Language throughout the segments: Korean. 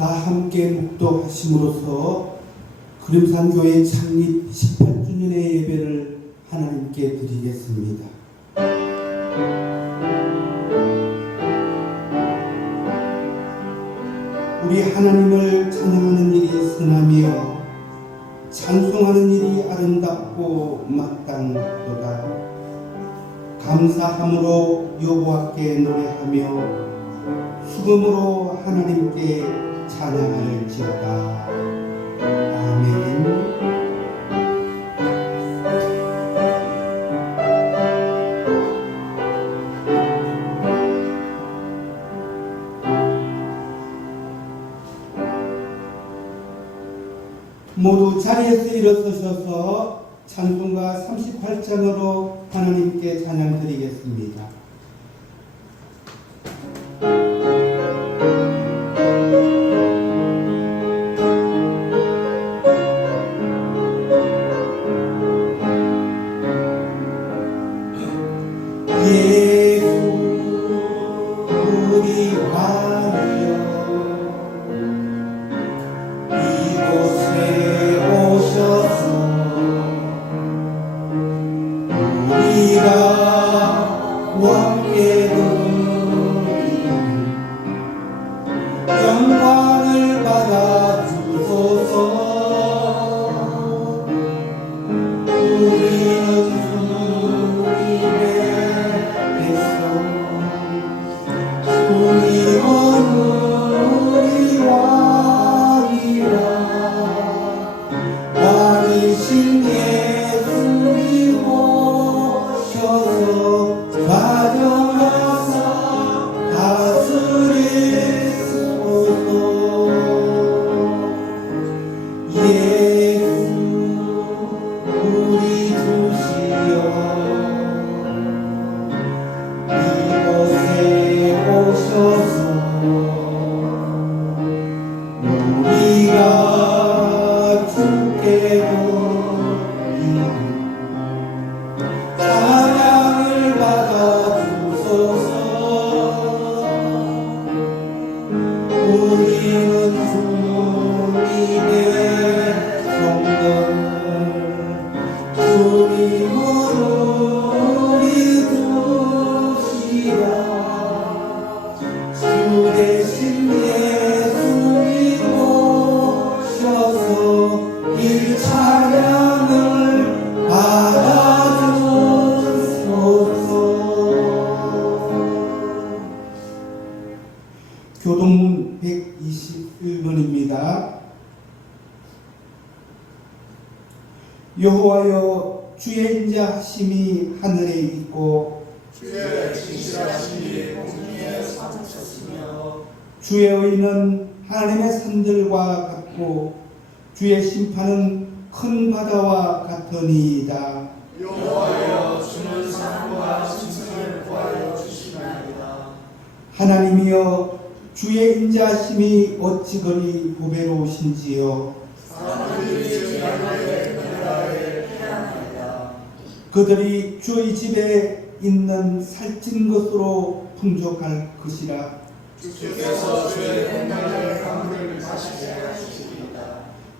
다 함께 묵도하심으로써 그림산교회 창립 18주년의 예배를 하나님께 드리겠습니다. 우리 하나님을 찬양하는 일이 선하며 찬송하는 일이 아름답고 마땅하도다. 감사함으로 여호와께 노래하며 수금으로 하나님께 찬양할지어다. 아멘. 모두 자리에서 일어서셔서 찬송가 38장으로 하나님께 찬양 드리겠습니다. 영광을 받아 주소서. 우리는 주님의 백성, 주님은 우리 왕이라. 왕이신 예수님 오셔서 가정하사 다스리소서. 예수 우리 주시여 이곳에 오셔서 우리가 주께 드리는 찬양을 받아 주소서. 우리는 주님의 성들, 주님은 우리 주시라. 주 대신 예수님 오셔서 이 찬양을 받아주소서. 교동문 121번입니다. 여호와여 주의 인자하심이 하늘에 있고 주의 진실하심이 공중에 사무쳤으며 주의 의는 하나님의 산들과 같고 주의 심판은 큰 바다와 같으니이다. 여호와여 주는 사랑과 칭찬을 구하여 주시나이다. 하나님이여 주의 인자하심이 어찌 그리 보배로우신지요. 사람들이 주님의 나라에 피하나이다. 그들이 주의 집에 있는 살찐 것으로 풍족할 것이라. 주께서 주의 공간의 강물을 마시게 하시리이다.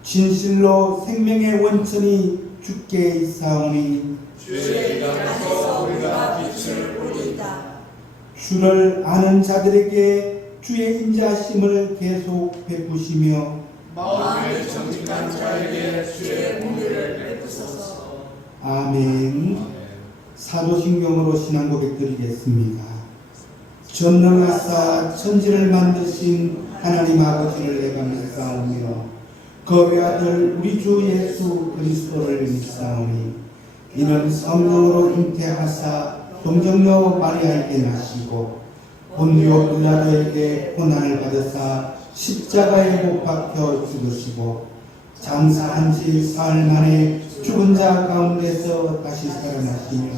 진실로 생명의 원천이 주께 있사오니 주의 입에서 우리가 빛을 보리이다. 주를 아는 자들에게 주의 인자하심을 계속 베푸시며 마음을 정직한 자에게 주의 공의를 베푸소서. 아멘. 사도신경으로 신앙 고백 드리겠습니다. 전능하사 천지를 만드신 하나님 아버지를 내가 믿사오며 그 외아들 우리 주 예수 그리스도를 믿사오니 이는 성령으로 잉태하사 동정녀 마리아에게 나시고 본디오 빌라도에게 고난을 받으사 십자가에 못 박혀 죽으시고 장사한 지 사흘 만에 죽은 자 가운데서 다시 살아나시며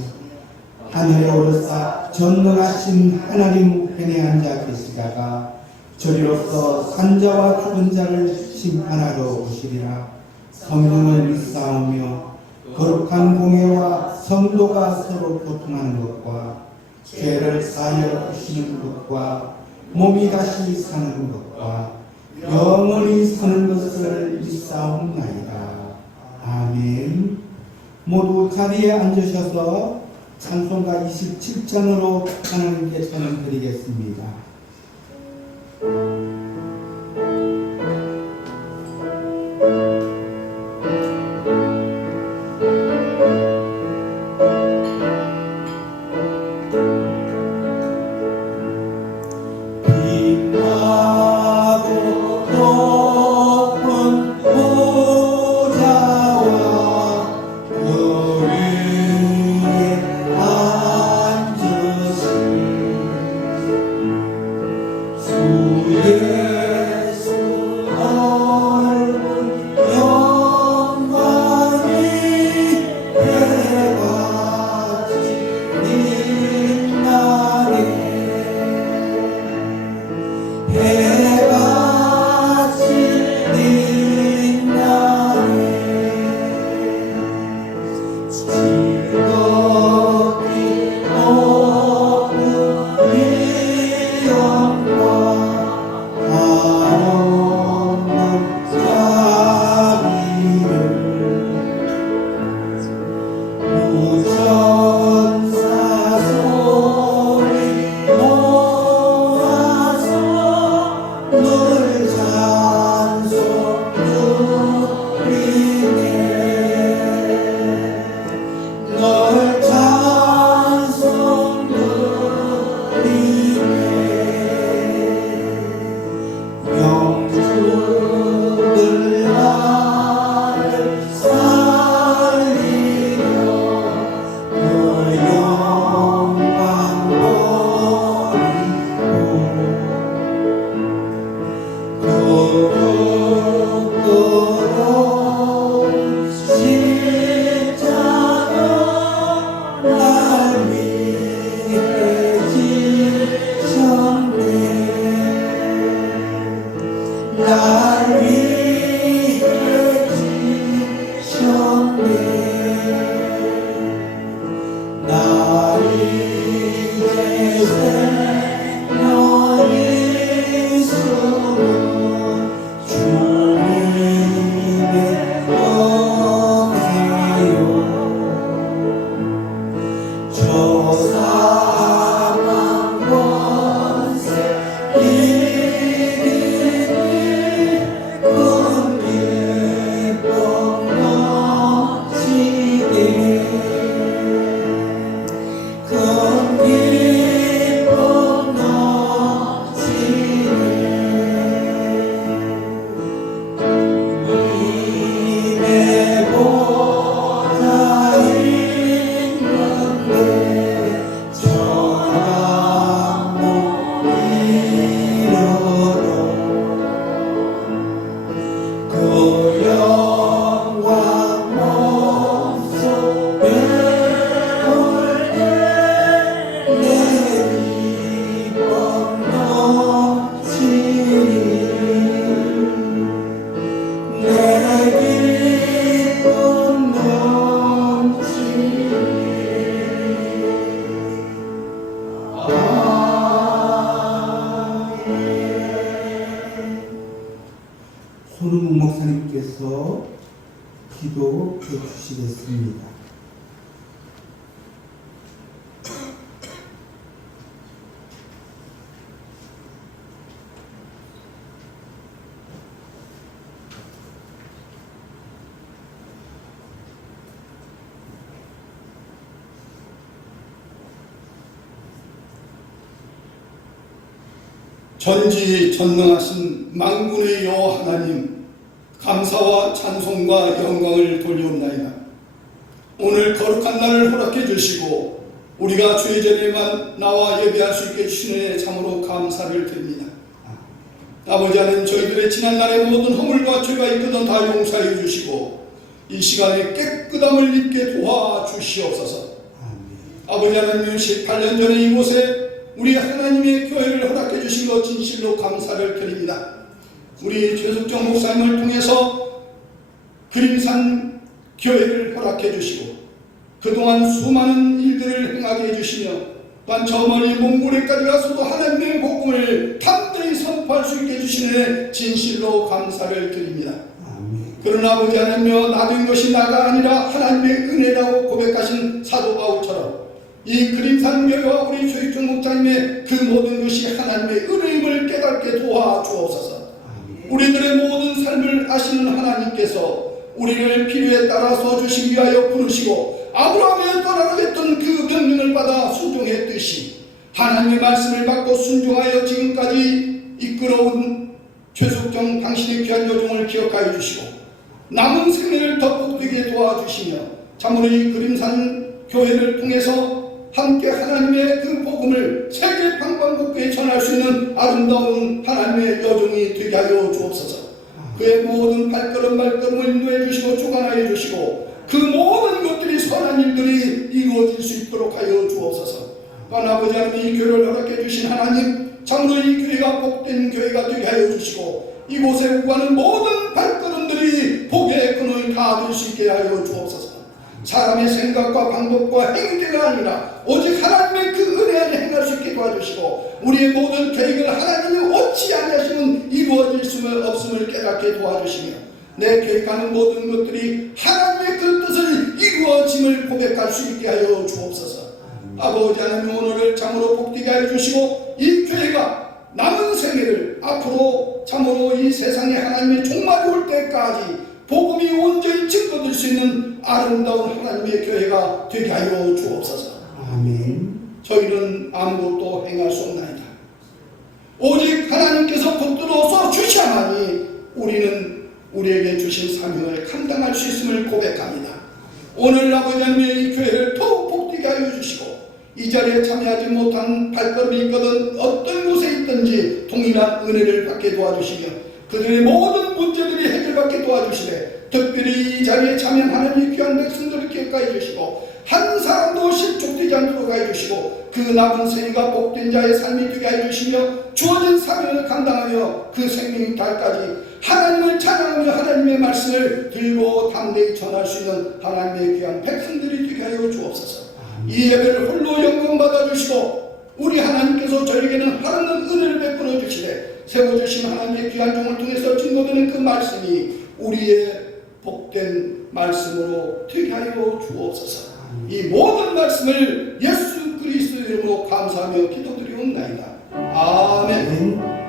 하늘에 오르사 전능하신 하나님 우편에 앉아 계시다가 저리로서 산자와 죽은 자를 심판하러 오시리라. 성령을 믿사오며 거룩한 공예와 성도가 서로 교통하는 것과 죄를 사하여 주시는 것과 몸이 다시 사는 것과 영원히 사는 것을 믿사옵나이다. 아멘. 모두 자리에 앉으셔서 찬송가 27장으로 하나님께 찬양 드리겠습니다. 손흥국 목사님께서 기도해 주시겠습니다. 전지전능하신 만군의 여호와 하나님, 감사와 찬송과 영광을 돌리옵나이다. 오늘 거룩한 날을 허락해 주시고 우리가 주의 전에만 나와 예배할 수 있게 주시는 참으로 감사를 드립니다. 아버지 하나님, 저희들의 지난날의 모든 허물과 죄가 있거든 다 용서해 주시고 이 시간에 깨끗함을 입게 도와주시옵소서. 아버지 하나님, 18년 전에 이곳에 우리 하나님의 교회를 허락해 주신 것 진실로 감사를 드립니다. 우리 최숙정 목사님을 통해서 그림산 교회를 허락해 주시고 그동안 수많은 일들을 행하게 해주시며 또한 저 멀리 몽골에까지 가서도 하나님의 복음을 담대히 선포할 수 있게 해주시는 진실로 감사를 드립니다. 아멘. 그러나 아버지 하나님여, 나된 것이 나가 아니라 하나님의 은혜라고 고백하신 사도 바울처럼 이 그림산 교회와 우리 조익종 목사님의 그 모든 것이 하나님의 은혜임을 깨닫게 도와주옵소서. 우리들의 모든 삶을 아시는 하나님께서 우리를 필요에 따라 써주시기 위하여 부르시고 아브라함의 떠나가겠던 그 명령을 받아 순종했듯이 하나님의 말씀을 받고 순종하여 지금까지 이끌어온 최숙정 당신의 귀한 여정을 기억하여 주시고 남은 생애를 더 복되게 도와주시며 참으로 이 그림산 교회를 통해서 함께 하나님의 그 복음을 세계 방방곡곡에 전할 수 있는 아름다운 하나님의 여정이 되게 하여 주옵소서. 그의 모든 발걸음을 인도해 주시고 주관하여 주시고 그 모든 것들이 선한 일들이 이루어질 수 있도록 하여 주옵소서. 또한 아버지 하나님, 이 교회를 허락해 주신 하나님, 참으로 이 교회가 복된 교회가 되게 하여 주시고 이곳에 오가는 모든 발걸음들이 복의 근원이 다 될 수 있게 하여 주옵소서. 사람의 생각과 방법과 행태가 아니라 오직 하나님의 그 은혜 안에 행할 수 있게 도와주시고 우리의 모든 계획을 하나님이 옳지 아니하시면 이루어질 수 없음을 깨닫게 도와주시며 내 계획하는 모든 것들이 하나님의 그 뜻을 이루어짐을 고백할 수 있게 하여 주옵소서. 아버지 하나님, 오늘을 참으로 복되게 하여 주시고 이 교회가 남은 생애를 앞으로 참으로 이 세상에 하나님의 종말이 올 때까지 복음이 온전히 증거될 수 있는 아름다운 하나님의 교회가 되게 하여 주옵소서. 아멘. 저희는 아무것도 행할 수 없나이다. 오직 하나님께서 붙들어서 주셔야만이 우리는 우리에게 주신 사명을 감당할 수 있음을 고백합니다. 오늘 아버지 하나님의 이 교회를 더욱 복되게 하여 주시고 이 자리에 참여하지 못한 발걸음이 있거든 어떤 곳에 있든지 동일한 은혜를 받게 도와주시며 그들의 모든 문제들이 해결받게 도와주시되 특별히 이 자리에 참여한 하나님의 귀한 백성들을 기억하여 주시고 한 사람도 실족되지 않도록 하여 주시고 그 남은 생애가 복된 자의 삶이 되게 하여 주시며 주어진 사명을 감당하며 그 생명이 달까지 하나님을 찬양하며 하나님의 말씀을 들고 담대히 전할 수 있는 하나님의 귀한 백성들이 되게 하여 주옵소서. 이 예배를 홀로 영광 받아주시고 우리 하나님께서 저에게는 하나님 은혜를 베풀어 주시되 세워주신 하나님의 귀한 종을 통해서 증거되는 그 말씀이 우리의 복된 말씀으로 되게 하여 주옵소서. 이 모든 말씀을 예수 그리스도 이름으로 감사하며 기도드리옵나이다. 아멘.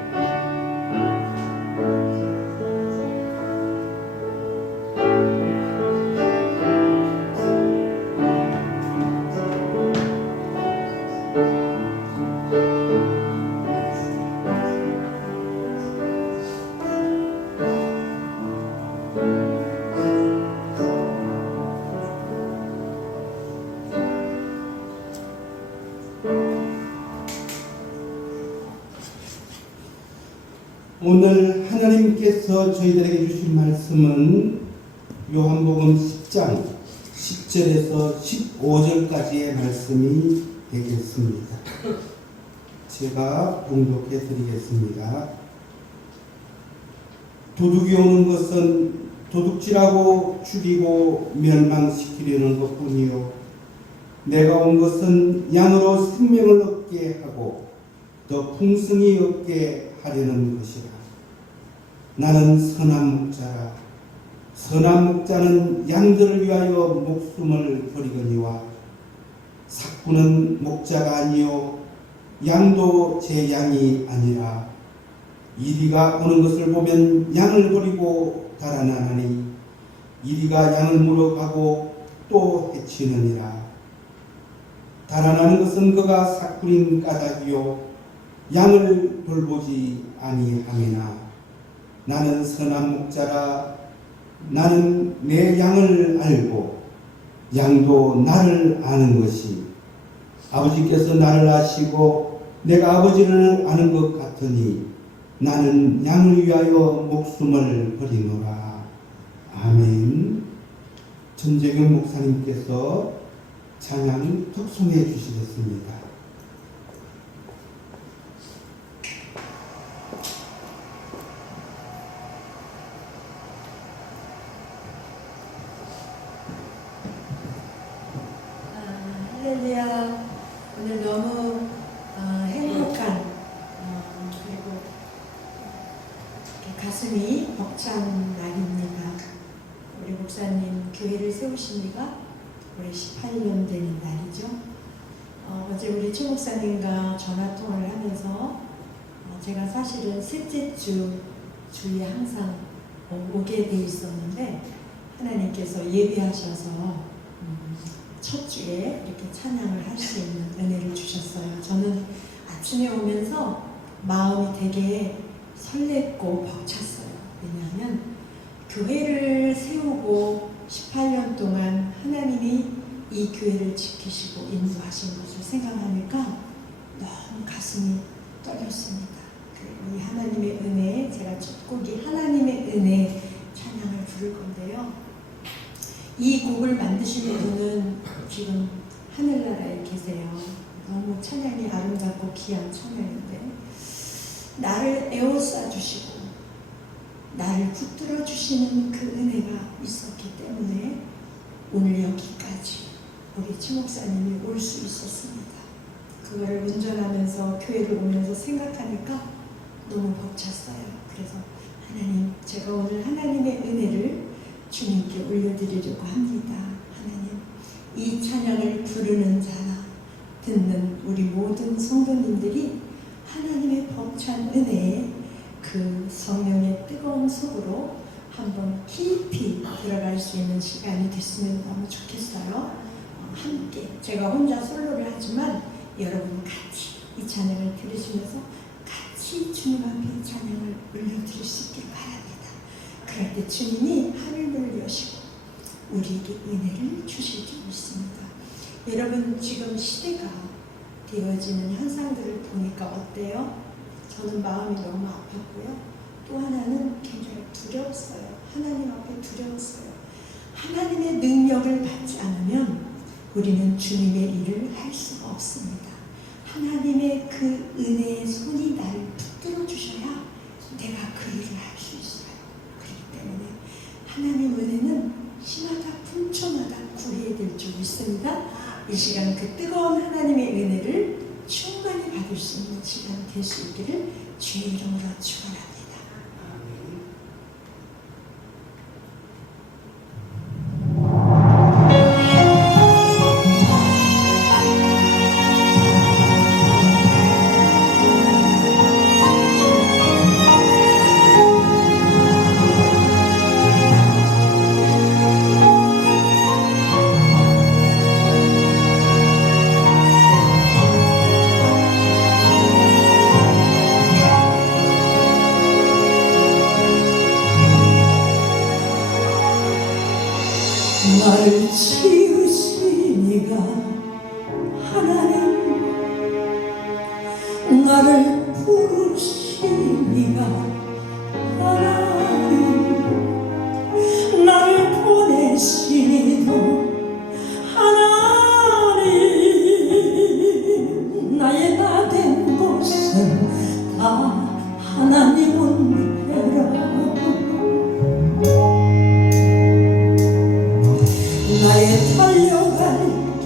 오늘 하나님께서 저희들에게 주신 말씀은 요한복음 10장 10절에서 15절까지의 말씀이 되겠습니다. 제가 봉독해 드리겠습니다. 도둑이 오는 것은 도둑질하고 죽이고 멸망시키려는 것뿐이요 내가 온 것은 양으로 생명을 얻게 하고 더 풍성히 얻게 하려는 것이라. 나는 선한 목자라. 선한 목자는 양들을 위하여 목숨을 버리거니와 삭구는 목자가 아니요 양도 제 양이 아니라 이리가 오는 것을 보면 양을 버리고 달아나나니 이리가 양을 물어가고 또 해치느니라. 달아나는 것은 그가 삭구린 까닭이요 양을 돌보지 아니함이나 나는 선한 목자라. 나는 내 양을 알고 양도 나를 아는 것이 아버지께서 나를 아시고 내가 아버지를 아는 것 같으니 나는 양을 위하여 목숨을 버리노라. 아멘. 전재경 목사님께서 찬양 덕송해 주시겠습니다. 할렐루야. 오늘 너무 가슴이 벅찬 날입니다. 우리 목사님 교회를 세우신 지가 올해 18년 되는 날이죠. 어제 우리 최 목사님과 전화 통화를 하면서 제가 사실은 셋째 주에 항상 오게 돼 있었는데 하나님께서 예비하셔서 첫 주에 이렇게 찬양을 할 수 있는 은혜를 주셨어요. 저는 아침에 오면서 마음이 되게 설렜고 벅찼어요. 왜냐하면 교회를 세우고 18년 동안 하나님이 이 교회를 지키시고 인도하신 것을 생각하니까 너무 가슴이 떨렸습니다. 그리고 이 하나님의 은혜, 제가 첫 곡이 하나님의 은혜 찬양을 부를 건데요. 이 곡을 만드신 분은 지금 하늘나라에 계세요. 너무 찬양이 아름답고 귀한 찬양인데 나를 에워싸 주시고 나를 붙들어 주시는 그 은혜가 있었기 때문에 오늘 여기까지 우리 최 목사님이 올 수 있었습니다. 그거를 운전하면서 교회를 오면서 생각하니까 너무 벅찼어요. 그래서 하나님, 제가 오늘 하나님의 은혜를 주님께 올려드리려고 합니다. 하나님, 이 찬양을 부르는 자나 듣는 우리 모든 성도님들이 하나님의 벅찬 은혜에 그 성령의 뜨거운 속으로 한번 깊이 들어갈 수 있는 시간이 됐으면 너무 좋겠어요. 함께, 제가 혼자 솔로를 하지만 여러분 같이 이 찬양을 들으시면서 같이 주님 앞에 찬양을 올려드릴 수 있길 바랍니다. 그럴 때 주님이 하늘문을 여시고 우리에게 은혜를 주실 줄 믿습니다. 여러분, 지금 시대가 되어지는 현상들을 보니까 어때요? 저는 마음이 너무 아팠고요. 또 하나는 굉장히 두려웠어요. 하나님 앞에 두려웠어요. 하나님의 능력을 받지 않으면 우리는 주님의 일을 할 수가 없습니다. 하나님의 그 은혜의 손이 나를 붙들어 주셔야 내가 그 일을 할 수 있어요. 그렇기 때문에 하나님 은혜는 시마다 분초마다 구해야 될 줄 믿습니다. 이 시간 그 뜨거운 하나님의 은혜를 충만히 받을 수 있는 시간 될 수 있기를 주의 이름으로 축원합니다. 나를 지으신 이가 하나님, 나를 부르신 이가 하나님, 나를 보내신 이도 하나님, 나의 나 된 것은 다 하나님은 해라. 나의 달려갈 길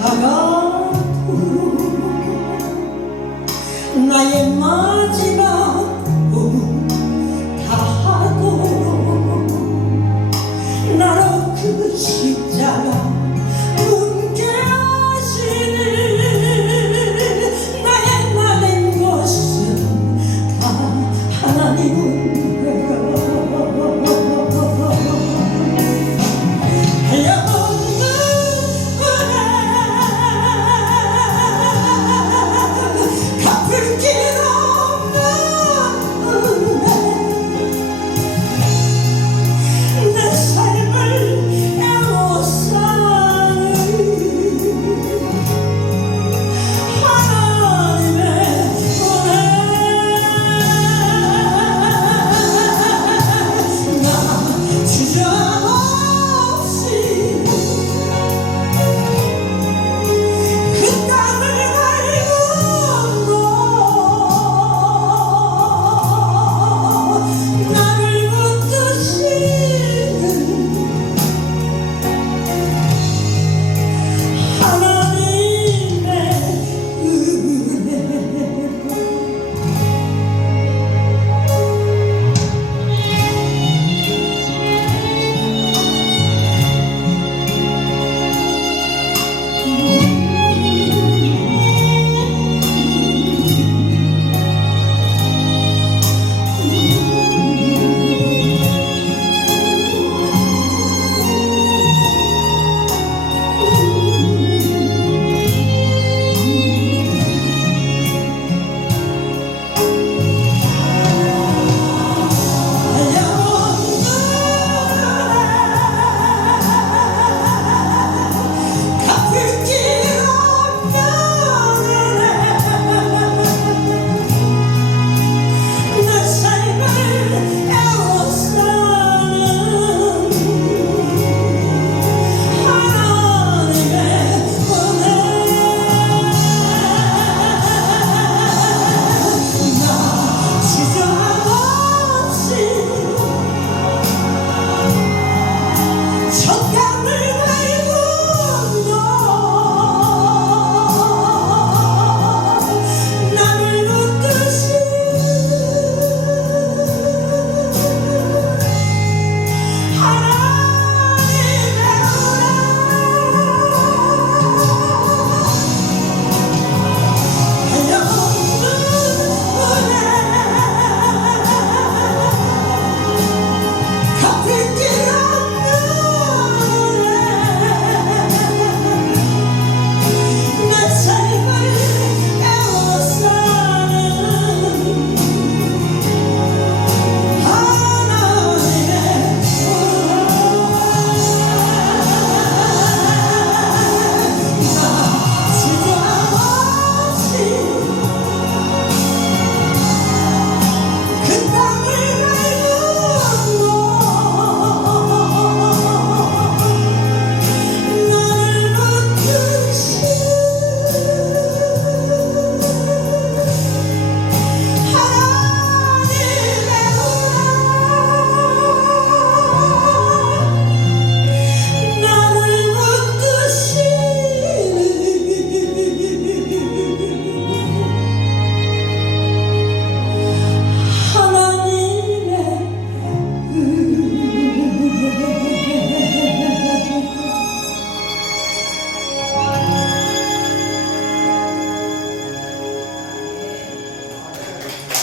다가도록 나의 마지막 꿈 다하도록 나로 그 십자가 뭉개시니 나의 나 된 것은 다 하나님은 갚을 길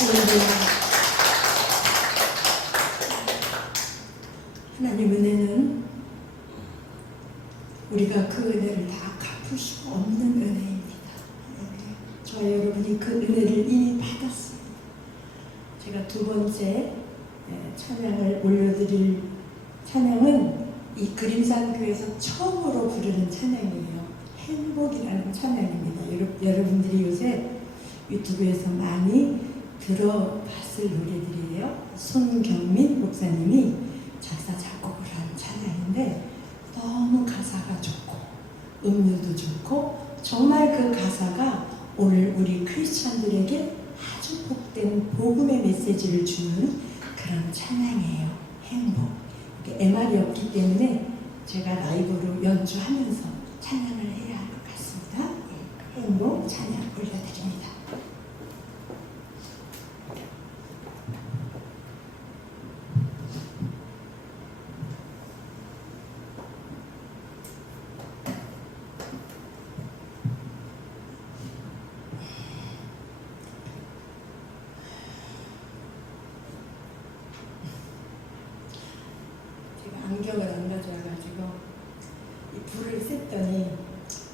고맙습니다. 하나님 은혜는 우리가 그 은혜를 다 갚을 수 없는 은혜입니다. 저 여러분이 그 은혜를 이미 받았어요. 제가 두 번째 찬양을 올려드릴 찬양은 이 그림산교에서 처음으로 부르는 찬양이에요. 행복이라는 찬양입니다. 여러분들이 요새 유튜브에서 많이 들어봤을 노래들이에요. 손경민 목사님이 작사 작곡을 한 찬양인데 너무 가사가 좋고 음률도 좋고 정말 그 가사가 오늘 우리 크리스찬들에게 아주 복된 복음의 메시지를 주는 그런 찬양이에요. 행복. MR이 없기 때문에 제가 라이브로 연주하면서 찬양을 해야 할 것 같습니다. 행복 찬양 올려드립니다. 안경을 안 가져와가지고 이 불을 쐈더니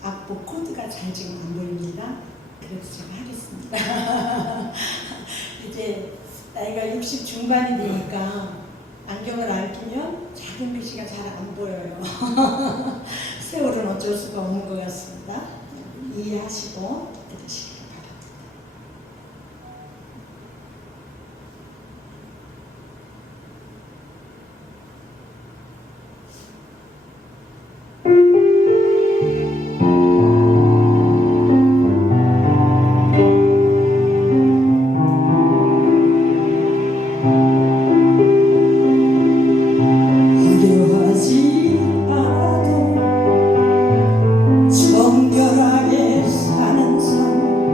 악보 코드가 잘 지금 안 보입니다. 그래서 제가 하겠습니다. 이제 나이가 60 중반이 되니까 안경을 안 끼면 작은 글씨가 잘 안 보여요. 세월은 어쩔 수가 없는 것 같습니다. 이해하시고 들으시길 바랍니다. 화려하지 않아도 정결하게 사는 삶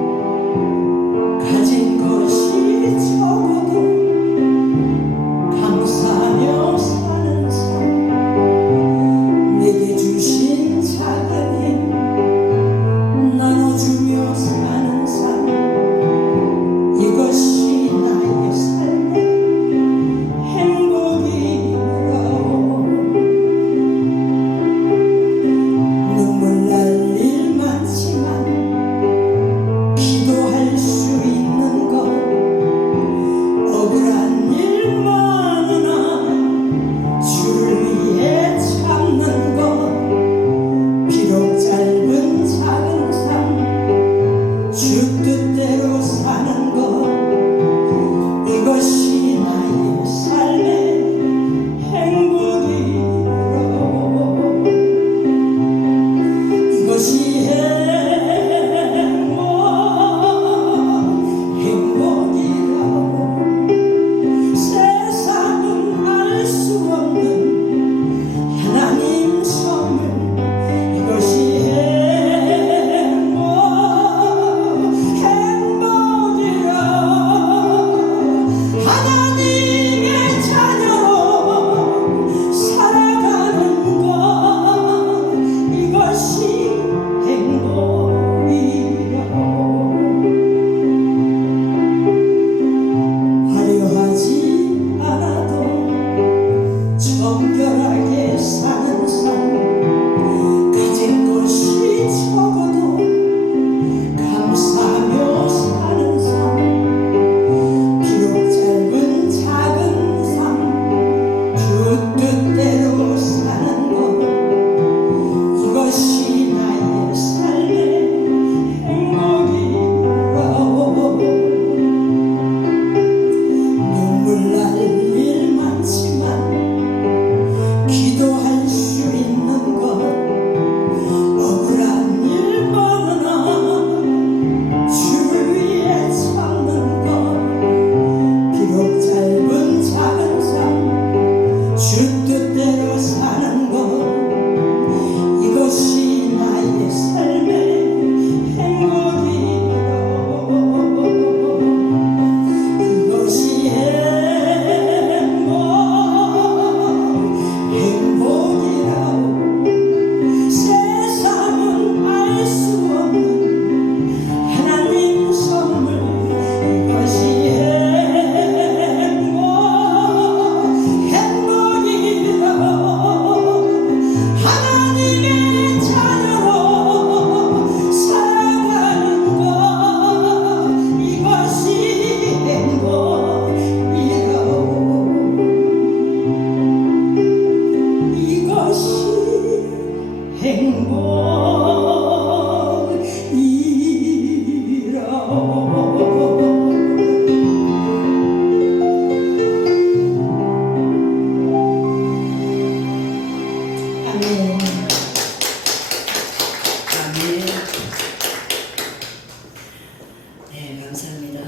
네, 감사합니다.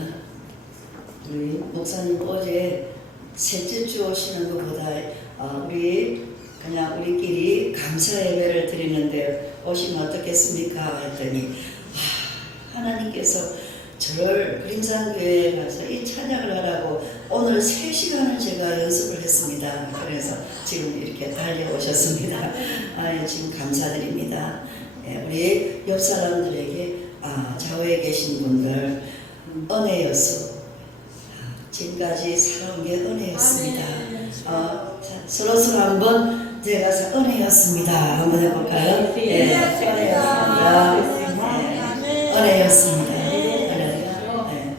우리 목사님 어제 셋째 주 오시는 것보다 그냥 우리끼리 감사 예배를 드리는데 오시면 어떻겠습니까? 했더니 하나님께서 저를 그림산교회에 가서 이 찬양을 하라고 오늘 3시간을 제가 연습을 했습니다. 그래서 지금 이렇게 달려오셨습니다. 지금 감사드립니다. 우리 옆 사람들에게 좌우에 계신 분들 은혜였어. 지금까지 살아온 게 은혜였습니다. 서로 한번 제가 은혜였습니다. 한번 해볼까요? 네, 은혜였습니다. 은혜였습니다. 네.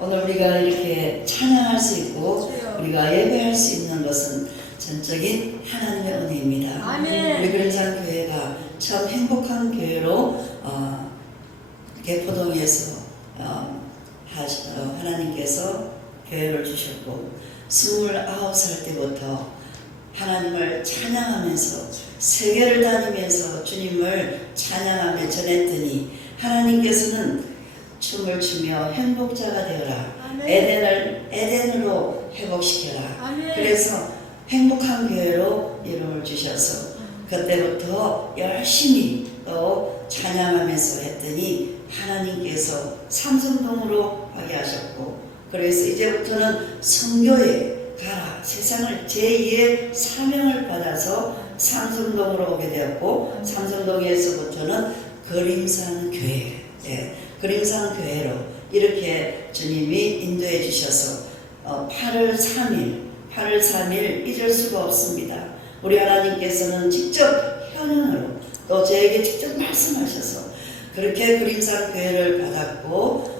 오늘 우리가 이렇게 찬양할 수 있고 우리가 예배할 수 있는 것은 전적인 하나님의 은혜입니다. 우리 그림산교회가 참 행복한 교회로 개포동에서 하나님께서 교회를 주셨고 29살 때부터 하나님을 찬양하면서 세계를 다니면서 주님을 찬양하며 전했더니 하나님께서는 춤을 추며 행복자가 되어라. 에덴으로 회복시켜라. 그래서 행복한 교회로 이름을 주셔서 그때부터 열심히 또 찬양하면서 했더니 하나님께서 삼성동으로 하게 하셨고 그래서 이제부터는 성교에 가라. 세상을 제2의 사명을 받아서 삼성동으로 오게 되었고 삼성동에서부터는 그림산 교회, 그림산 교회로 이렇게 주님이 인도해 주셔서 8월 3일 잊을 수가 없습니다. 우리 하나님께서는 직접 현현으로 또 저에게 직접 말씀하셔서 그렇게 그림산 교회를 받았고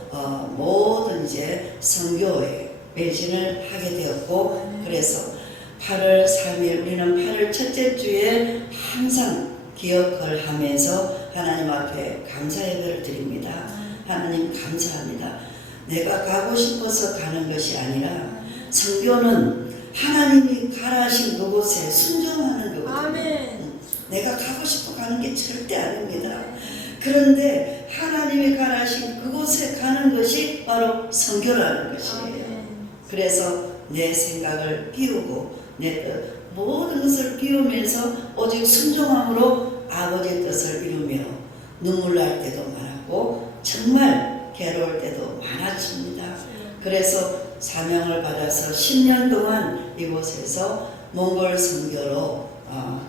모든 이제 선교에 매진을 하게 되었고 그래서 8월 3일 우리는 8월 첫째 주에 항상 기억을 하면서 하나님 앞에 감사 예배를 드립니다. 하나님 감사합니다. 내가 가고 싶어서 가는 것이 아니라 선교는 하나님이 가라 하신 그곳에 순종하는 거거든요. 내가 가고 싶어 가는 게 절대 아닙니다. 그런데 하나님이 가라 하신 그곳에 가는 것이 바로 선교라는 것이에요. 그래서 내 생각을 비우고 내 모든 것을 비우면서 오직 순종함으로 아버지의 뜻을 이루며 눈물 날 때도 많았고 정말 괴로울 때도 많았습니다. 그래서 사명을 받아서 10년 동안 이곳에서 몽골 선교로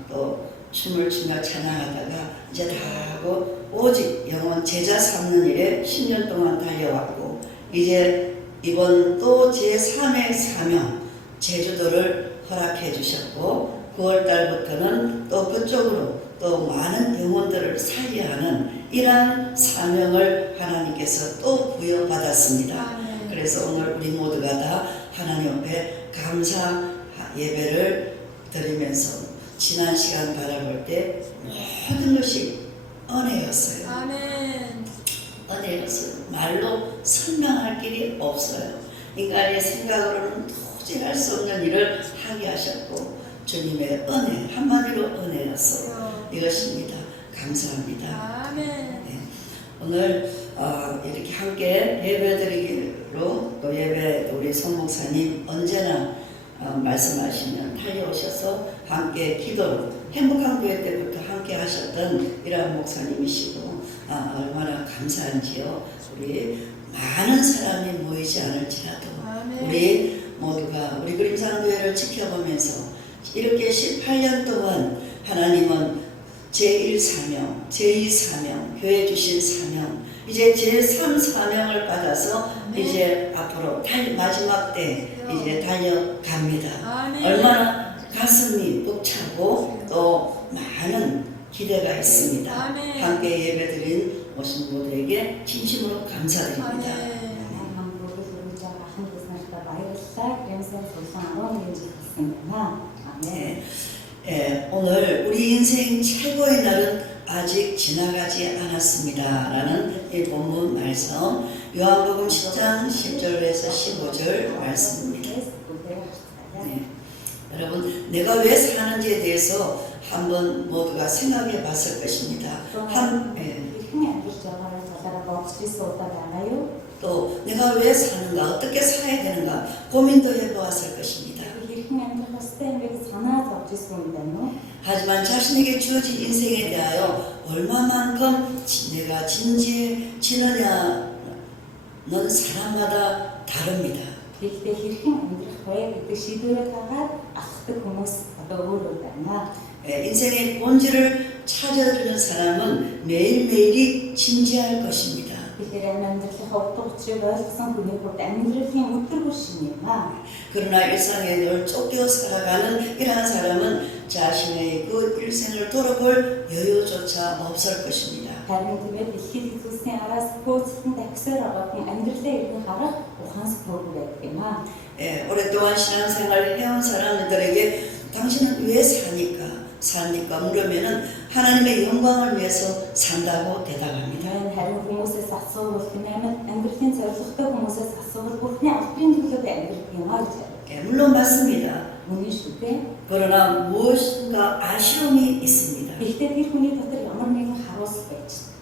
또 춤을 추며 찬양하다가 이제 다 하고 오직 영원 제자 삼는 일에 10년 동안 달려왔고 이제 이번 또 제3의 사명 제주도를 허락해 주셨고 9월 달부터는 또 그쪽으로 또 많은 영혼들을 살려야 하는 이러한 사명을 하나님께서 또 부여받았습니다. 그래서 오늘 우리 모두가 다 하나님 앞에 감사 예배를 드리면서 지난 시간 바라볼 때 모든 것이 은혜였어요. 은혜였어요. 말로 설명할 길이 없어요. 인간의 생각으로는 도저히 할 수 없는 일을 하게 하셨고 주님의 은혜, 한마디로 은혜였어요. 이것입니다. 감사합니다. 네. 오늘 이렇게 함께 예배드리기로 또 예배 우리 송 목사님 언제나 말씀하시면 달려오셔서 함께 기도로 행복한 교회 때부터 함께 하셨던 이러한 목사님이시고 얼마나 감사한지요. 우리 많은 사람이 모이지 않을지라도 우리 모두가 우리 그림산교회를 지켜보면서 이렇게 18년 동안 하나님은 제1사명, 제2사명, 교회 주신 사명, 이제 제3 사명을 받아서 이제 앞으로 마지막 때 이제 달려갑니다. 얼마나 가슴이 벅차고 또 많은 기대가 있습니다. 함께 예배드린 모신 모두에게 진심으로 감사드립니다. 네, 오늘 우리 인생 최고의 날은 아직 지나가지 않았습니다. 라는 이 본문 말씀 요한복음 10장 10절에서 15절 말씀입니다. 네, 여러분 내가 왜 사는지에 대해서 한번 모두가 생각해 봤을 것입니다. 또 내가 왜 사는가, 어떻게 살아야 되는가 고민도 해보았을 것입니다. хэрхэн амьдрах ёстой юм бэ гэж санаа зовж ирсэн юм байна уу? 하지만 자신에게 주어진 인생에 대하여 얼마만큼 내가 진지해지느냐는 사람마다 다릅니다. Гэхдээ хэрхэн амьдрах вэ гэдэг шийдвэрээ гаргаад алхдаг хүмүүс одоо өөр өөр байна. 인생의 본질을 찾아주는 사람은 매일매일이 진지할 것입니다. Тэгэхээр амьдралынхаа утга учирыг ойлгосон хүний хувьд амьдралын өдөр бүр шинэ юм аа. 그러나 일상에 늘 쫓겨 살아가는 이러한 사람은 자신의 그 일생을 돌아볼 여유조차 없을 것입니다. Харин тиймээ дэлхийд зүйлсийн араас хөөцөлтөнд дахисаар байгаа хүн амьдралаа иргэн харах ухаанс төрөг байдаг юм аа. 오랫동안 신앙생활을 해온 사람들에게 당신은 왜 삽니까? 물으면은 하나님의 영광을 위해서 산다고 대답합니다. Харин хүмүүсээс асуувал хинэмэд амьдралын зорилготой хүмүүсээс асуувал бүхний албарын төлөө амьдрах юм аа гэж. 물론 맞습니다. Үнэн шүү дээ. 그러나 무엇인가 아쉬움이 있습니다. Гэхдээ тэр хүний дотор ямар нэгэн харуулс байж.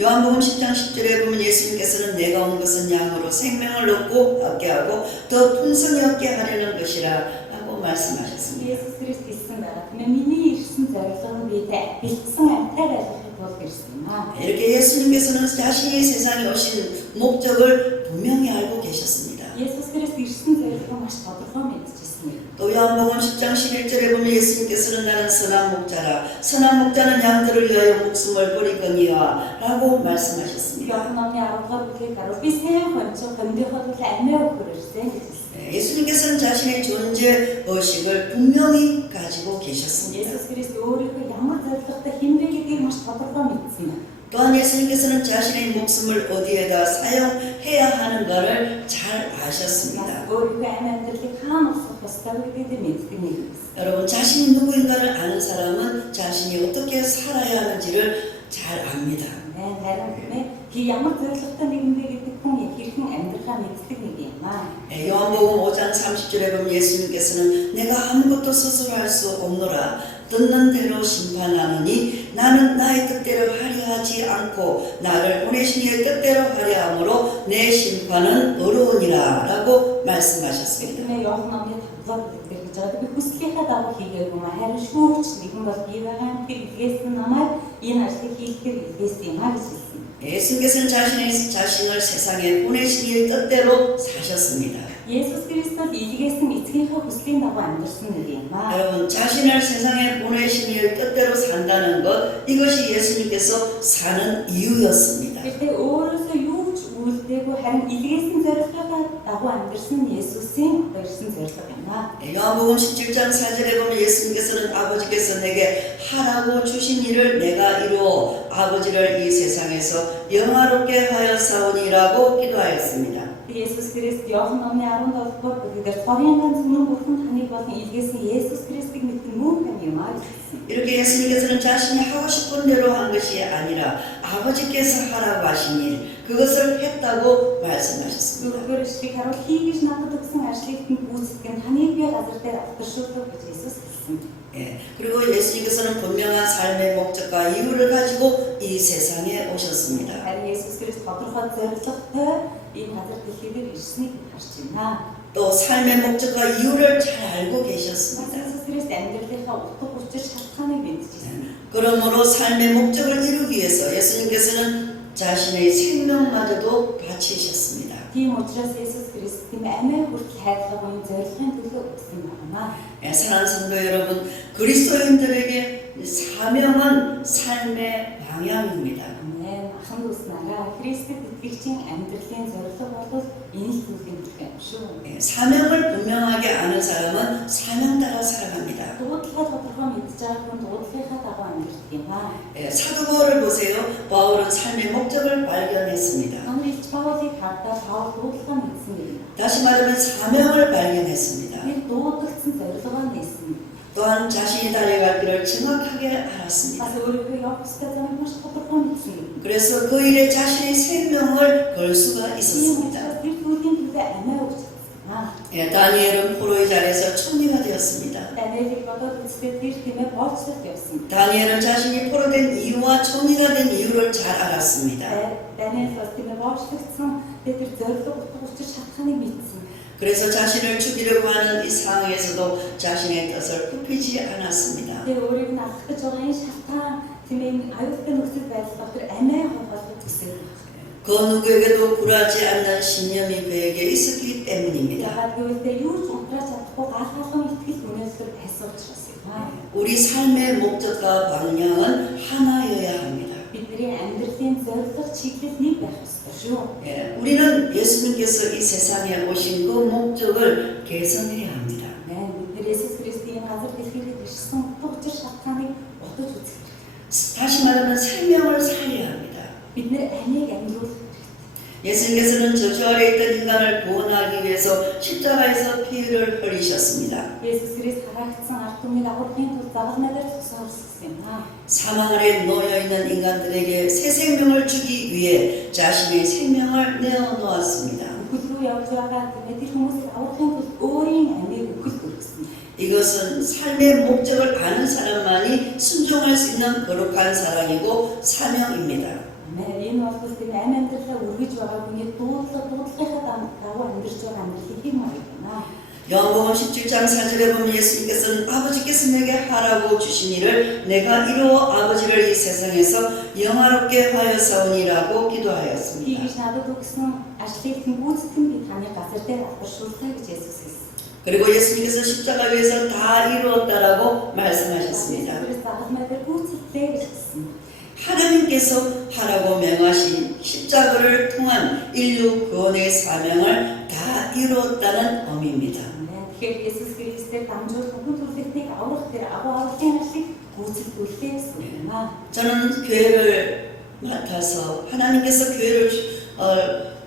요한복음 10장 10절에 보면 예수님께서는 내가 온 것은 양으로 생명을 얻고 얻게 하고 더 풍성히 얻게 하려는 것이라 라고 말씀하셨습니다. Есүс Христ хэлсэн байгаа. Миний ирсэн зорилго нь бидэд бэлдсэн амьтаар байлгахыг тулд ирсэн юм аа. 이렇게 예수님께서는 자신이 세상에 오신 목적을 분명히 알고 계셨습니다. Есүс Христ ирсэн зорилгоо маш тодорхой мэдчихсэн юм. 또 요한복음 10장 11절에 보면 예수님께서는 나는 선한 목자라 선한 목자는 양들을 위하여 목숨을 버리거니와 라고 말씀하셨습니다. Иохан номын 10-р бүлгийг харвал би сайн хонцоо хөндөхөд л амиа өгөхөр ирсэн гэж хэлсэн. 예수님께서는 자신의 존재 의식을 분명히 가지고 계셨습니다. Есүс Христ өөрийнхөө ямар зорилготой хэн бэ гэдгийг маш тодорхой мэдсэн юм. 또한 예수님께서는 자신의 목숨을 어디에다 사용해야 하는가를 잘 아셨습니다. өөрийнхөө амь амьдралыг хаана устгах ёстой вэ гэдгийг мэддэг нэг юм. 여러분 자신이 누구인가를 아는 사람은 자신이 어떻게 살아야 하는지를 잘 압니다. Харин би ямар зорилготой нэгэн бэ гэдэг хүн хэрхэн амьдрахаа мэддэг нэг юм аа. 요한복음 5장 30절에 보면 예수님께서는 내가 아무것도 스스로 할 수 없노라 듣는 대로 심판하느니 나는 나의 뜻대로 하려 하지 않고 나를 보내신 이의 뜻대로 하려 함으로 내 심판은 어려우니라 라고 말씀하셨습니다. Тэгмээ Иохан номын 5-р бүлгээр гэж байгаа. Би хүслийнхаа дагуу хийгээгүй маа. Харин шүүгч нэгэн бол би байгаа хэрэглээсэн намайг энэ ажлыг хийхээр илгээсэн юм аа гэж хэлсэн. 예수님께서는 자신을 세상에 보내신 이의 뜻대로 사셨습니다. Есүс Христ бол илгээсэн эцгийнхээ хүслийн дагуу амьдарсан нэг юм аа. 여러분 자신을 세상에 보내신 이의 뜻대로 산다는 것 이것이 예수님께서 사는 이유였습니다. Гэхдээ өөрөөсөө юу ч үйлдээгүй харин илгээсэн зорилгоо дагуу амьдарсан Есүсийн ирсэн зорилго юм аа. 요한복음 17장 4절에 보면 예수님께서는 아버지께서 내게 하라고 주신 일을 내가 이루어 아버지를 이 세상에서 영화롭게 하였사오니라고 기도하였습니다. Есүс Христ Иохан номын 17-р бүлгээр цорын ганц мөн бурхан таныг болон илгээсэн Есүс Христийг мэдэн мөн тань юм аа гэсэн. 이렇게 예수님께서는 자신이 하고 싶은 대로 한 것이 아니라 아버지께서 하라고 하신 일 그것을 했다고 말씀하셨습니다. Зөвхөн шийг харуул хийж надад өгсөн ажлыг гүйцэтгэх нь таныг би газар дээр авторшуулах гэж Есүс хэлсэн. 그리고 예수님께서는 분명한 삶의 목적과 이유를 가지고 이 세상에 오셨습니다. Харин Есүс Христ тодорхой зорилготой энэ газар дэлхийд ирснийг харж байна. 또 삶의 목적과 이유를 잘 알고 계셨습니다. Есүс Христ амьдралынхаа утга учир шалтгааныг мэдчихсэн. 그러므로 삶의 목적을 이루기 위해서 예수님께서는 자신의 생명마저도 바치셨습니다. Тийм учраас Есүс Христийн амиа хүртэл хайрлах энэ зорилгын төлөө өгсөн байна. 사랑하는 성도 여러분, 그리스도인들에게 사명은 삶의 방향입니다. Ахын дүүс нараа Христэд итгэгчийн амьдралын зорилго бол энэ л зүйлийн төлөө юм шүү. 사명을 분명하게 아는 사람은 사명 따라 살아갑니다. Дуудлагаа тодорхой мэдж байгаа хүн дуудлагынхаа дагуу амьдрэх юм аа. 사도 바울을 보세요. 바울은 삶의 목적을 발견했습니다. Манай Илч Паулыг хардаа Паул дуудлагаа мэдсэн юм. 다시 말하면 사명을 발견했습니다. Тэр дуудагдсан зорилгоо нээсэн. 또한 자신이 달려갈 길을 정확하게 알았습니다. Бас өөрийнхөө явах ёстой замыг маш тодорхой мэдсэн. 그래서 그 일에 자신의 생명을 걸 수가 Тийм 있었습니다. учраас тэр зүйлийн төлөө амиа өгч байна. 다니엘은 포로의 자리에서 총리가 되었습니다. Даниэлийг бодоод үзтээ тэр тиймээ боолчлолт явсан. 다니엘은 자신이 포로된 이유와 총리가 된 이유를 잘 알았습니다. Даниэл бол тиймээ боолчлогдсон тэр тэр зориг утга учир шалтгааныг мэдсэн. 그래서 자신을 죽이려고 하는 이 상황에서도 자신의 뜻을 굽히지 않았습니다. Тэгээ өөрийг нь алах гэж байгаа энэ шалтгаан тийм аюултай нөхцөл байдал дотор амиа хавгаалж төсөв. 그 누구에게도 굴하지 않는 신념이 그에게 있었기 때문입니다. Яагаад гэвэл тэр юу ч унтрааж чадахгүй гахалхан итгэл үнэлэлтэр байсан учраас юм аа. 우리 삶의 목적과 방향은 하나여야 합니다. Бидний амьдралын зорилго чиглэл нэг байх ёстой шүү. 예, 우리는 예수님께서 이 세상에 오신 그 목적을 개선해야 합니다. Бид Есүс Христийн газар дэлхийд ирсэн утга учир шалтгааныг бодож үзэх. 다시 말하면 생명을 살려야 합니다. Бид нэр амийг амьдруулах. 예수님께서는 저주 아래 있던 인간을 구원하기 위해서 십자가에서 피를 흘리셨습니다. Есүс Христ харагдсан ард түмнийг агуулгын тулд загнаад цогцолсон юм аа. 사망 아래 놓여 있는 인간들에게 새 생명을 주기 위해 자신의 생명을 내어놓았습니다. Үхэл рүү явж байгаа тэр хүмүүсийг агуулгын тулд өөрийн амийг үхэлд өргөсөн. 이것은 삶의 목적을 아는 사람만이 순종할 수 있는 거룩한 사랑이고 사명입니다. Энэ бол тийм амь амьдралаа өргөж байгаа хүний дуудлагынхаа дагуу амьдарч байгаа амьдралыг хэм маргана. 요한복음 17장 4절에 보면 예수님께서는 아버지께서 내게 하라고 주신 일을 내가 이루어 아버지를 이 세상에서 영화롭게 하여사오니라고 기도하였습니다. Тийгээс надад өгсөн ажлыг гүйцэтгэн би таны газар дээр алдаршуултаа гэж Есүс хэлсэн. 그리고 예수님께서 십자가 위에서 다 이루었다라고 말씀하셨습니다. 그래서 아마들 gүйцэтгэлээ гэж хэлсэн. 하나님께서 하라고 명하신 십자가를 통한 인류 구원의 사명을 다 이루었다는 의미입니다. Тэгэхээр Есүс Христээр дамжуулан хүн төрөлхтнийг аврах тэр агуулгын ажлыг гүйцэтгүүлээ гэсэн юм аа. 저는 교회를 맡아서 하나님께서 교회를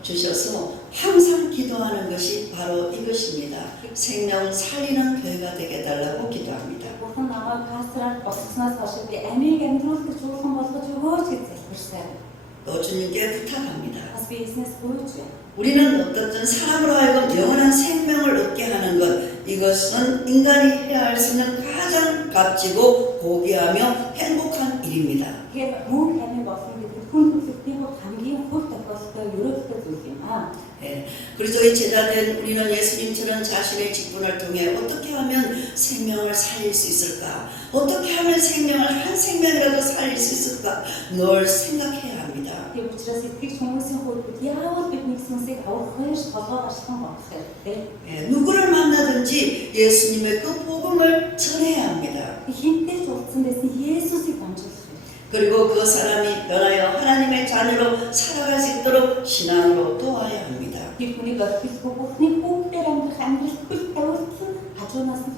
주셔서 항상 기도하는 것이 바로 이것입니다. 생명 살리는 교회가 되게 해달라고 기도합니다. Бурхан намайг пастораар болгосноос хойш би амийг амьдруулах жуулхан болгож өгөөч гэж залбирсан. 또 주님께 부탁합니다. Бас би эснээс гуйж байна. 우리는 어떻든 사람으로 하여금 영원한 생명을 얻게 하는 것, 이것은 인간이 해야 할 수 있는 가장 값지고 고귀하며 행복한 일입니다. Тэгэхээр мөн амийг болсон гэдэг хүн төрөлхтний хамгийн хөв тохиолдолтой ерөөлтэй зүйл юм аа. 예, 그리스도의 제자된 우리는 예수님처럼 자신의 직분을 통해 어떻게 하면 생명을 살릴 수 있을까? 어떻게 하면 생명을 한 생명이라도 살릴 수 있을까? 늘 생각해야 합니다. Тийм учраас итгэж хүмүүсийн хувьд яавал бидний сүнсийг аврахыг толгой гарсан болох хэрэгтэй. 예, 누구를 만나든지 예수님의 그 복음을 전해야 합니다. Хинтээ ч уулзсан байсан Есүсийг дамжуулах. 그리고 그 사람이 변하여 하나님의 자녀로 살아갈 수 있도록 신앙으로 도와야 합니다. Тэр хүнийг орхилгүй Бурхны хүүхдээр амьдрах амьдрал хөл тавилтан хажуунаас нь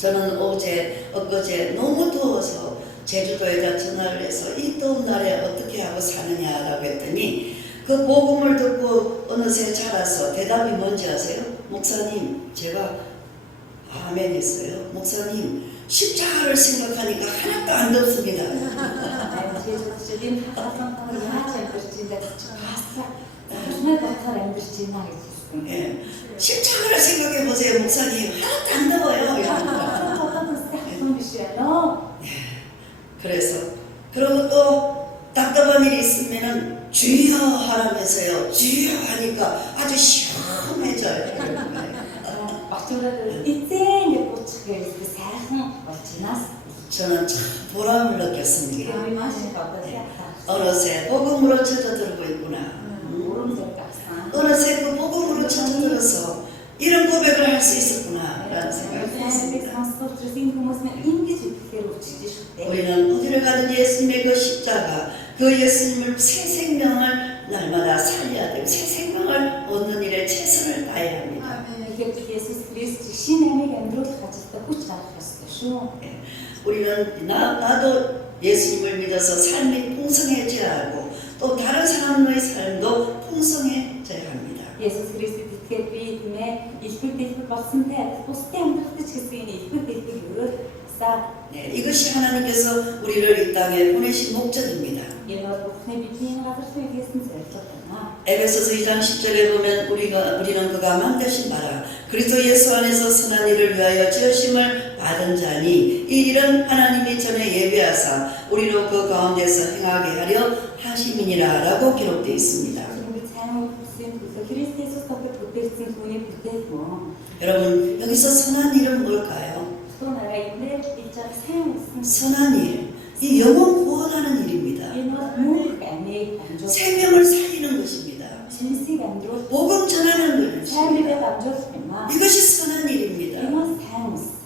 저는 엊그제 너무 더워서 제주도에다 전화를 해서 이 더운 날에 어떻게 하고 사느냐라고 했더니 그 복음을 듣고 어느새 자라서 대답이 뭔지 아세요? 목사님, 제가 아멘 했어요. 목사님, 십자가를 생각하니까 하나도 안 덥습니다. 제주도에 가서 яаж амьдарч ийndээ пастор Бурхны дотор амьдарч ийна гэж хэлсэн. 예, 십자가를 생각해 보세요, 목사님. 하나도 안 더워요. 그래서 그리고 또 답답한 일이 있으면은 주여 하라면서요. 주여 하니까 아주 시원해져요. Бачуураад эзэн гэж буцах гэж сайхан болж байна. 저는 참 보람을 느꼈습니다. Би маш их одоо 어느새 복음으로 젖어들고 있구나. урам зориг авсан. 어느새 그 복음으로 젖어들어서 이런 고백을 할 수 있었구나 라는 생각이 들었습니다. 우리는 어디를 가든 예수님의 그 십자가, 그 예수님을 새 생명을 날마다 살려야 되고 새 생명을 얻는 일에 최선을 다해야 합니다. 우리는 나도 예수님을 믿어서 삶이 풍성해져야 하고 또 다른 사람의 삶도 풍성해져야 합니다. Есүс Христэд итгэхэд би тэмээ илбэг дэлбэг болсонтэй бусдын амьдралд ч гэсэн энэ илбэг дэлбэг өрөөсаа 이것이 하나님께서 우리를 이 땅에 보내신 목적입니다. энэ бол Бурхны бидний газар руу ирсэн зорилго байна. 에베소서 2장 10절에 보면 우리는 그가 만드신 바라 그리스도 예수 안에서 선한 일을 위하여 지으심을 받은 자니 이 일은 하나님이 전에 예비하사 우리로 그 가운데서 행하게 하려 하심이니라 라고 기록되어 있습니다. төлөө Христ Есүс дотор бүтээгдсэн түүний бүтээл мөн. 여러분 여기서 선한 일은 뭘까요? Тэгвэл нараа эндээр хийж байгаа сайн үсэн 선한 일, 이 영혼 구원하는 일입니다. энэ бол мөнх амийг амжуулах, 생명을 살리는 것입니다. шинсийг амжуулах, 복음 전하는 сайн 것입니다. мэдээ амжуулах юм аа. 이것이 선한 일입니다. Энэ бол сайн үс.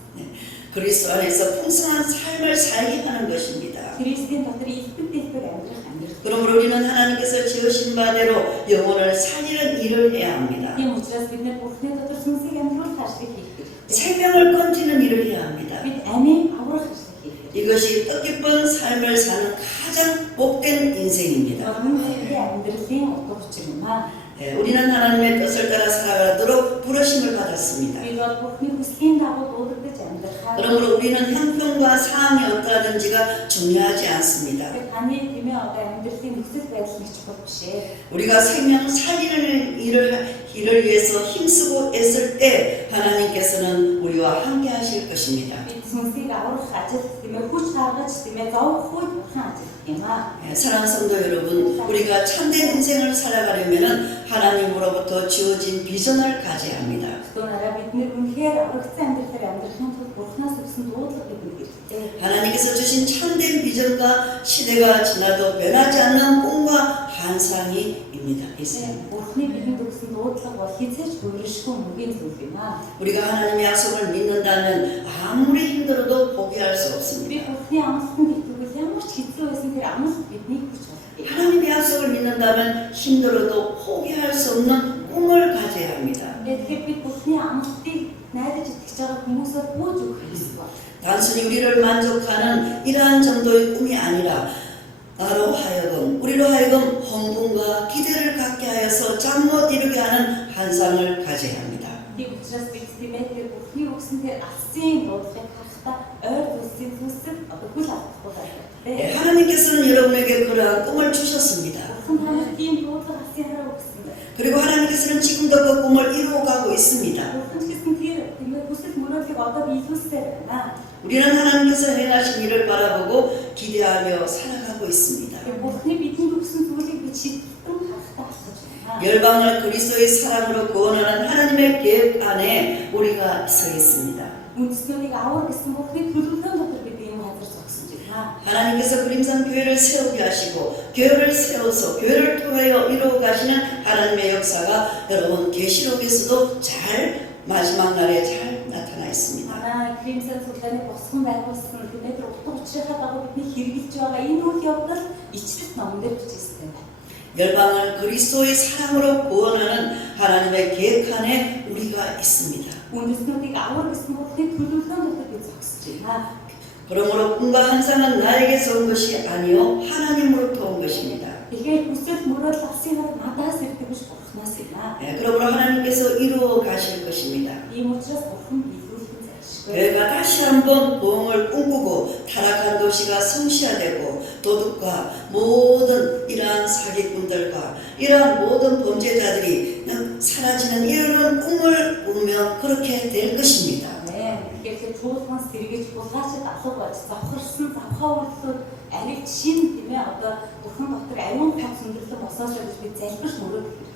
그리스도 안에서 풍성한 삶을 살게 하는 것입니다. Христийн дотор итгэл дэвтэр амьдрах амьдрал. 그러므로 우리는 하나님께서 지으신 바대로 영혼을 살리는 일을 해야 합니다. Тийм учраас бид нэр Бурхны дотор сүнсийг амжуулах ажлыг хийх хэрэгтэй. 생명을 건지는 일을 해야 합니다. Бид амийг аврах ажлыг хийх хэрэгтэй. 이것이 뜻깊은 삶을 사는 가장 복된 인생입니다. Мөн хэвээ амьдралын утга учир юм аа. 우리는 하나님의 뜻을 따라 살아가도록 부르심을 받았습니다. Бид бол Бурхны хүслийн дагуу дуудагдаж амьдрахаар 그러므로 우리는 형편과 상황이 어떠하든지가 중요하지 않습니다. таны тэмээ одоо амьдралын нөхцөл байдал нэг чухал биш ээ. 우리가 생명 살리는 일을 위해서 힘쓰고 애쓸 때 하나님께서는 우리와 함께 하실 것입니다. Бид сүнсийг аврах ажил тэмээ хүч гаргаж тэмээ зовх үед Бурхан ажиллах юм аа. 사랑하는 성도 여러분, 우리가 참된 인생을 살아가려면 하나님으로부터 주어진 비전을 가져야 합니다. Тэгвэл нараа бид нэр үнэхээр аврагцсан амьдралаар амьдрахын тулд Бурханаас өгсөн дуудлага бидэнд хэрэгтэй. 하나님께서 주신 참된 비전과 시대가 지나도 변하지 않는 꿈과 환상이입니다. 있습니다. Бурхны бидэнд өгсөн дуудлага бол хизээж өөрөшгүй мөгийн зүйл юм аа. 우리가 하나님의 약속을 믿는다면 아무리 힘들어도 포기할 수 Би 없습니다. Бурхны амлалтанд итгэвэл ямар ч хэцүү байсан тэр амлалт бидний хүч болдог. 하나님의 약속을 믿는다면 힘들어도 포기할 수 없는 꿈을 가져야 합니다. Тэгэхээр бид Бурхны амлалтыг найдаж итгэж байгаа хүмүүсээр бууж өгөх хэрэгтэй. 단순히 우리를 만족하는 이러한 정도의 꿈이 아니라 나로 하여금 우리로 하여금 헌금과 기대를 갖게 하여서 잠 못 이루게 하는 환상을 가져야 합니다. Тийм учраас бид Тимотед Бурхны өгсөн тэр алсын дуудлагыг харахтаа ойр зүйлсийн төсөв одоо хүл авахгүй байна. 하나님께서는 여러분에게 그러한 꿈을 주셨습니다. Бурхан танад тийм дуудлага алсын хараа өгсөн байна. 그리고 하나님께서는 지금도 그 꿈을 이루어가고 있습니다. Бурхан ч гэсэн тэр тэмээ хүсэл мөрөөдлийг одоо биелүүлсээр байна. 우리는 하나님께서 행하신 일을 바라보고 기대하며 살아가고 있습니다. Тэр Бурхны бидэнд өгсөн зүйлийг бид шийдвэртэн харахтаа алхаж байна. 열방을 그리스도의 사랑으로 구원하는 하나님의 계획 안에 우리가 서 있습니다. Үндэстнүүдийг авах гэсэн Бурхны төлөвлөгөөнд дотор бид ийм газар зогсож байна. 하나님께서 그림산 교회를 세우게 하시고 교회를 세워서 교회를 통하여 이루어 가시는 하나님의 역사가 여러분 계시록에서도 잘 마지막 날에 잘 나타나 있습니다. Манай Кримсэн цуглааны босгон байгуулсан Тимотед утга учирынхаа дагуу бидний хэрэгжилж байгаа энэ үйл явдал ичлэл номон дээр бичигдсэн байна. 열방을 그리스도의 사랑으로 구원하는 하나님의 계획 안에 우리가 있습니다. Үндэстнүүдийг авах гэсэн Бурхны төлөвлөгөөнд дотор бид зогсож байна. 그러므로 꿈과 환상은 나에게서 온 것이 아니요 하나님으로부터 온 것입니다. Тэгэхээр хүсэл мөрөөдөл алсын хараа надаас ирдэг биш Бурханаас ирнэ. 그러므로 하나님께서 이루어 가실 것입니다. Ийм учраас Бурхан биелүүлэх зайлшгүй. 교회가 다시 한번 부흥을 꿈꾸고 타락한 도시가 성시화되고 도둑과 모든 이러한 사기꾼들과 이러한 모든 범죄자들이 사라지는 이런 꿈을 꾸면 그렇게 될 것입니다. Тэгэхээр чуулган сэргийж булгаачд алга болж завхарсан завхаа үйлдэлүүд арилж шин тийм ээ одоо Бурхан дотор аюун хав сүндэрлэг босоосоо гэж бид залбирч мөрөөдөх.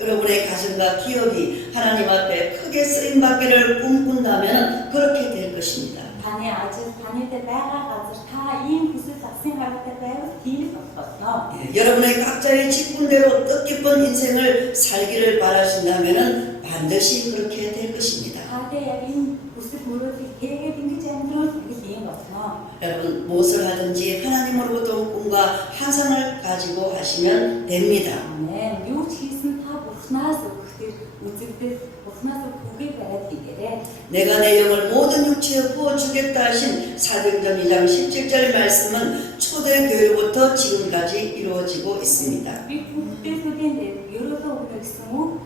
여러분의 가정과 기업이 하나님 앞에 크게 쓰임받기를 꿈꾼다면 그렇게 될 것입니다. Таны ажил, таны дээр байгаа газар та ийм хүсэл алсын хараатай байвал тийм л болох болно. 여러분의 각자의 직분대로 뜻깊은 인생을 살기를 바라신다면 반드시 그렇게 될 것입니다. Таатай яг энэ хүсэл мөрөөдлийг хийгээд ингэж амьдрал гэж ийм болно. 여러분 무엇을 하든지 하나님으로부터 온 꿈과 환상을 가지고 하시면 됩니다. Амен. Юу ч хийсэн та Бурханаас өгөхдөр үзэгдэл Бурханаас өгөхийг бариад хийгээрэй. 내가 내 영을 모든 육체에 부어주겠다 하신 사도행전 2장 17절 말씀은 초대교회로부터 지금까지 이루어지고 있습니다. Би бүтээгдэхүүн дээр ерөөлөө өгнө гэсэн үг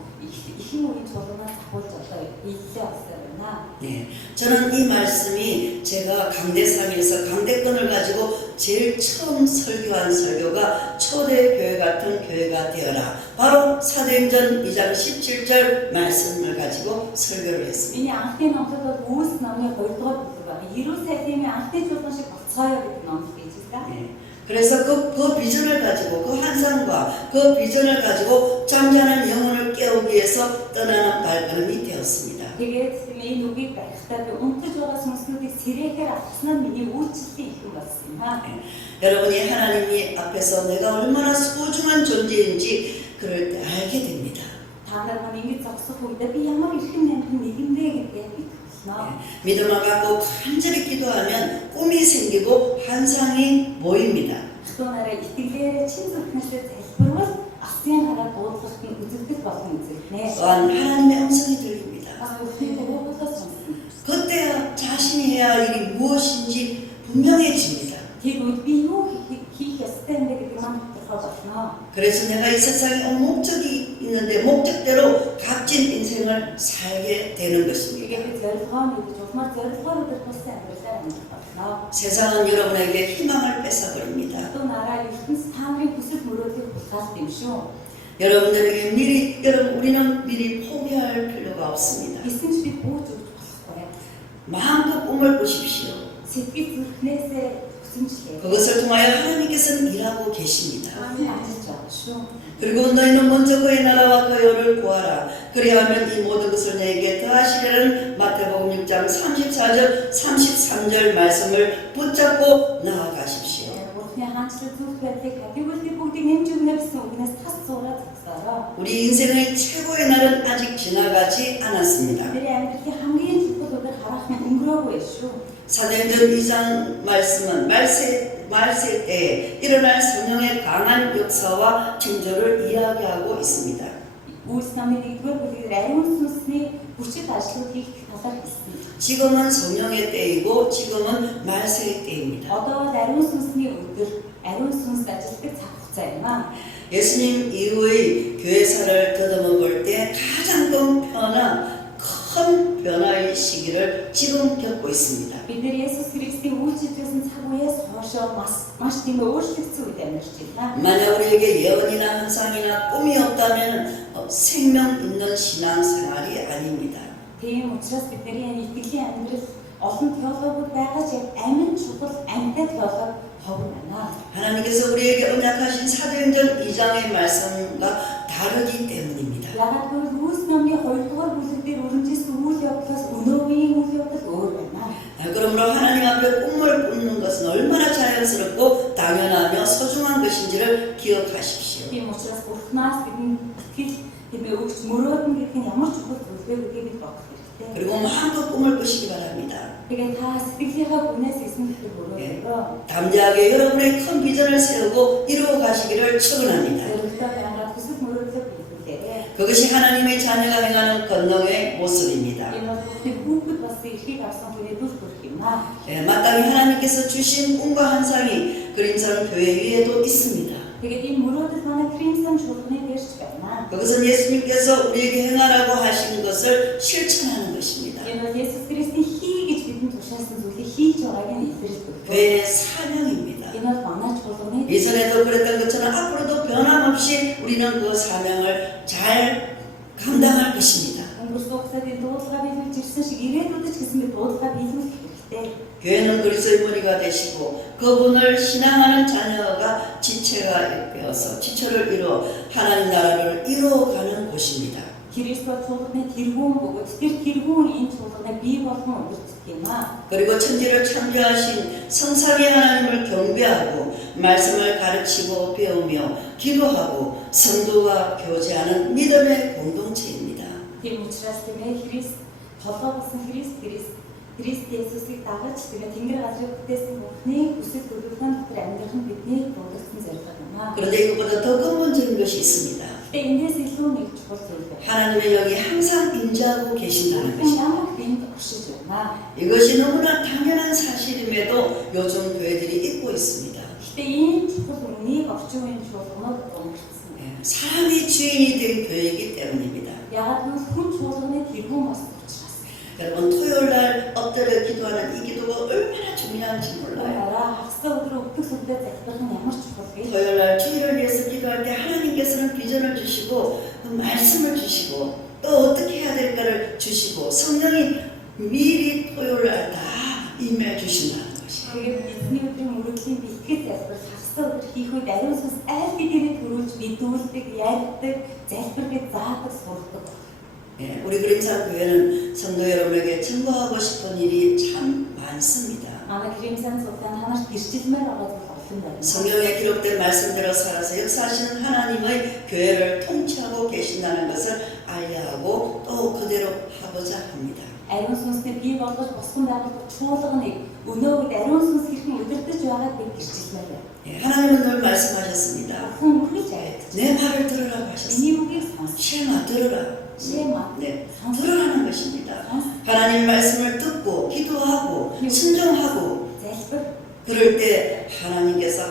ихэн үеийн чуулганаас авуулж одоо ийлээ болсон байна. 네, 저는 이 말씀이 제가 강대상에서 강대권을 가지고 제일 처음 설교한 설교가 초대교회 같은 교회가 되어라. 바로 사도행전 2장 17절 말씀을 가지고 설교를 했습니다. Миний анхны номлол бол Үүс номны 2 дугаар бүлэг байна. Ерөөсөө тийм анхны чуулган шиг болцгоё гэдэг номлол гэж байна. 네, 그래서 그 비전을 가지고 그 환상과 그 비전을 가지고 잠자는 영혼을 깨우기 위해서 떠나는 발걸음이 되었습니다. Тэгээд энэ үгийг барихтаа би унтаж байгаа сүнслүүдийг сэрээхээр авсан нь миний үйлчлэлийн ихэн болсон юм аа. 여러분이 하나님이 앞에서 내가 얼마나 소중한 존재인지 그럴 때 알게 됩니다. Та нар маань ингэж зогсох үедээ би ямар эрхэм амьтан нэгэнэ гэдгээ мэдчихнэ. 믿음을 갖고 간절히 기도하면 꿈이 생기고 환상이 보입니다. Хатуунаараа итгэлээрээ чин зүрхнээсээ залбирвал асын хараа дуудлагт нь үзэгдэх болон үзэгдэнэ. 또한 하나님의 음성이 들립니다. Бас өөртөө дуудлагаас сонсно. 그때 자신이 해야 할 일이 무엇인지 분명해집니다. Тэр үед би юу хийх ёстой юм бэ гэдэг маань тодорхой болно. 그래서 내가 이 세상에 목적이 있는데 목적대로 값진 인생을 살게 되는 것입니다. Тэгээд би зорилгоо мэдж улмаар зорилгоор өдөр туссан амьдралаар амьдрах болно. 세상은 여러분에게 희망을 뺏어버립니다. Хатуунаараа ертөнц таамрын хүсэл мөрөөдийг хулгайлт юм шүү. 여러분들에게 우리는 미리 포기할 필요가 없습니다. Гэсэн ч би бууж өгч болохгүй. 마음껏 꿈을 꾸십시오. Сэтгэл зүрхнээсээ хүсэмжлээ. 그것을 통하여 하나님께서는 일하고 계십니다. ажиллаж байгаа шүү. 그리고 너희는 먼저 그의 나라와 그의 의를 구하라. 그리하면 이 모든 것을 너에게 더하시려는 마태복음 6장 34절 33절 말씀을 붙잡고 나아가십시오. Бурхны хаанчлал зүрх байдлыг хадгалдаг бүгдийг нэмж өгнө гэсэн үгнээс тас зураад зогсоороо. 우리 인생의 최고의 날은 아직 지나가지 않았습니다. Бидний амьдралын хамгийн чухал өдөр харах нь өнгөрөөгүй шүү. 사도행전 2장 말씀은 말세 때에 일어날 성령의 강한 역사와 징조를 이야기하고 있습니다. Үйлс намын 1-р бүлгээр ариун сүнсний хүчит ажлуудыг талаар хэлсэн. 지금은 성령의 때이고 지금은 말세의 때입니다. Одоо бол ариун сүнсний өдөр, ариун сүнс ажилладаг цаг хугацаа юм аа. 예수님 이후의 교회사를 더듬어 볼 때 가장 큰 변화의 시기를 지금 겪고 있습니다. Бид нэр Есүс Христийн үйлчлүүлсэн цаг үеэс хойшоо маш тийм өөрчлөгдсөн үед амьдарч байна. 만약 우리에게 예언이나 환상이나 꿈이 없다면 생명 있는 신앙생활이 아닙니다. Тийм учраас бидний энэ итгэлийн амьдрал олон теологууд байгаа ч яг амин чухал амьтад теолог ховор байна. 하나님께서 우리에게 언약하신 사도행전 2장의 말씀과 다르기 때문입니다. Ягаад гэвэл Үйлс намын 2-р бүлэг дээр өрнөжсөн үйл явдлаас өнөөгийн үйл явдал өөр байна. 그러므로 하나님 앞에 꿈을 꾸는 것은 얼마나 자연스럽고 당연하며 소중한 것인지를 기억하십시오. Тийм учраас Бурханаас бидэнд итгэл бидний өгч мөрөөдөн гэдэг нь ямар чухал зүйл вэ гэдгийг бид бодох хэрэгтэй. 그리고 마음껏 꿈을 꾸시기 바랍니다. Тэгээд та сэтгэлийнхаа үнээс эсэмхийг өрөөрөө. 담대하게 여러분의 큰 비전을 세우고 이루어 가시기를 축원합니다. Зөвхөн байгаа хүсэл мөрөөдлөө биелүүлээрэй. 그것이 하나님의 자녀가 행하는 권능의 모습입니다. Энэ бол бүхний хүүхэд бас эрхийг авсан хүний дүр төрх юм аа. 마땅히 하나님께서 주신 꿈과 환상이 그림선 교회 위에도 있습니다. Тэгээд энэ мөрөөдөл манай Кримсон чуулганы дээрч байна. 그것은 예수님께서 우리에게 행하라고 하신 것을 실천하는 것입니다. Энэ бол Есүс Христийн хий гэж бидэнд тушаасан зүйлийг хийж байгааг нь илэрч өгдөг. 교회의 사명입니다. Энэ бол манай чуулганы 이전에도 그랬던 것처럼 앞으로도 변함없이 우리는 그 사명을 잘 감당할 것입니다. өнгөрсөн хугацаанд дуудлагаа биелүүлж ирсэн шиг ирээдүйд ч гэсэн бид дуудлагаа биелүүлэх хэрэгтэй. 교회는 그리스도의 머리가 되시고 그분을 신앙하는 자녀가 지체가 되어서 지체를 이루어 하나님 나라를 이루어가는 곳입니다. Христ бол чуулганы тэргүүн бөгөөд тэр тэргүүн энэ чуулганаа бий болгон өгдөг юм аа. 그리고 천지를 창조하신 성삼위 하나님을 경배하고 말씀을 가르치고 배우며 기도하고 성도와 교제하는 믿음의 공동체입니다. Тийм учраас тийм Христ толгой болсон Христ Есүсийг дагаж тэгээд Тэнгэр газрыг бүтээсэн Бурхны хүсэл төлөвлөгөөнд дотор амьдрах нь бидний дуудсан зорилго юм аа. 그런데 이것보다 더 근본적인 것이 있습니다. Тэгээд эндээс илүү нэг чухал зүйл байна. 하나님의 영이 항상 임재하고 계신다는 Бурхан 것입니다. ямар биенд оршиж байна. 이것이 너무나 당연한 사실임에도 요즘 교회들이 잊고 있습니다. Гэхдээ энэ чухал үнийг орчин үеийн чуулганууд өнгөрсөн. 사람이 주인이 된 교회이기 때문입니다. Ягаад гэвэл хүн чуулганы тэргүүн болсон учраас. 여러분 토요일 날 엎드려 기도하는 이 기도가 얼마나 중요한지 몰라요. Ороо хагас өдрөө өвдөх сүлдээ залбирах нь ямар чухал вэ? 토요일 날 주일을 위해서 기도할 때 하나님께서는 비전을 주시고 말씀을 주시고 또 어떻게 해야 될까를 주시고 성령이 미리 토요일 날 다 임해 주신다는 것이에요. Тэгээд бидний өдрийн мөрөглийн бэлтгэл залбирах хагас хийх үед ариун сүнс аль хэдийн төрүүлж мэдүүлдэг, ярьдаг, залбирдаг, заадаг, сургадаг. 예, 우리 그림산 교회는 성도 여러분에게 증거하고 싶은 일이 참 많습니다. Манай Кримсан цуглаан танарт гэрчилмээр байгаа зүйл олон байна. 성경에 기록된 말씀대로 살아서 역사하시는 하나님의 교회를 통치하고 계신다는 것을 알려하고 또 그대로 하고자 합니다. Ариун сүнсний бий болгож босгон байгуулах чуулганыг өнөө үед ариун сүнс хэрхэн удирдах байгааг бид гэрчилмээр байна. 예, 하나님은 늘 말씀하셨습니다. Бурхан үргэлж ярьж 내 말을 들으라고 하셨습니다. миний үгийг сонс. 시ema 들으라. Шема. 네, 들으라는 것입니다. 하나님 말씀을 듣고 기도하고 순종하고 Залбир. 그럴 때 하나님께서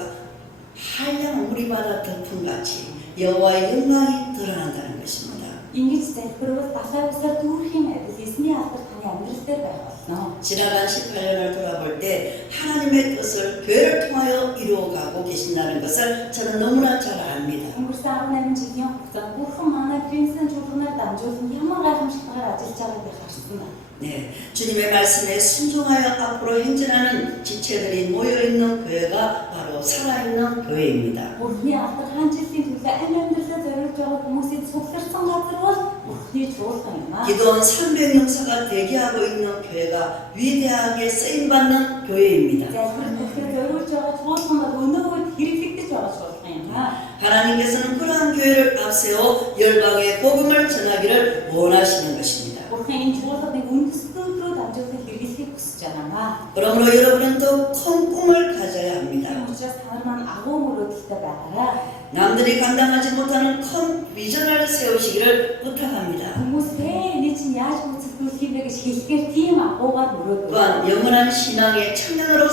한량 우리마다 덮음같이 여호와의 영광이 드러난다는 것입니다. Ингэж залбирвал дахиад усаар дүүрэх юм адил эзний алдар таны амьдрал дээр байх болно. 지나간 18년을 돌아볼 때 하나님의 뜻을 교회를 통하여 이루어가고 계신다는 것을 저는 너무나 잘 압니다. Өнгөрсөн 18 жилийн хугацаанд Бурхан манай Кримсан чуулганаар дамжуулан ямар гайхамшигтайгаар ажиллаж байгааг харсан байна. 네, 주님의 말씀에 순종하여 앞으로 행진하는 지체들이 모여있는 교회가 바로 살아있는 교회입니다. Бурханы алдар хаан жилийн төлөө амь амьдралаа зориулж байгаа хүмүүсийн цугларсан газар бол Бурханы чуулган юм аа. 기도원 300 용사가 대기하고 있는 교회가 위대하게 쓰임받는 교회입니다. Залбирах бүхэл зориулж байгаа чуулган бол өнөө үед хэрэглэгдэж байгаа чуулган юм аа. 하나님께서는 그러한 교회를 앞세워 열방에 복음을 전하기를 원하시는 것입니다. Бурхан энэ чуулганыг үндэстнүүдрүү дамжуулан хэрэглэхийг хүсэж байгаа. 그러므로 여러분은 더 큰 꿈을 가져야 합니다. Тийм учраас та нар маань агуу мөрөөдөлтэй байгаарай. 남들이 감당하지 못하는 큰 비전을 세우시기를 부탁합니다. Хүмүүс энэ чинь яаж бүцэгдүүлэх юм бэ гэж хэлэхээр тийм агуугаар мөрөөдөө. 또한 영원한 신앙의 청년으로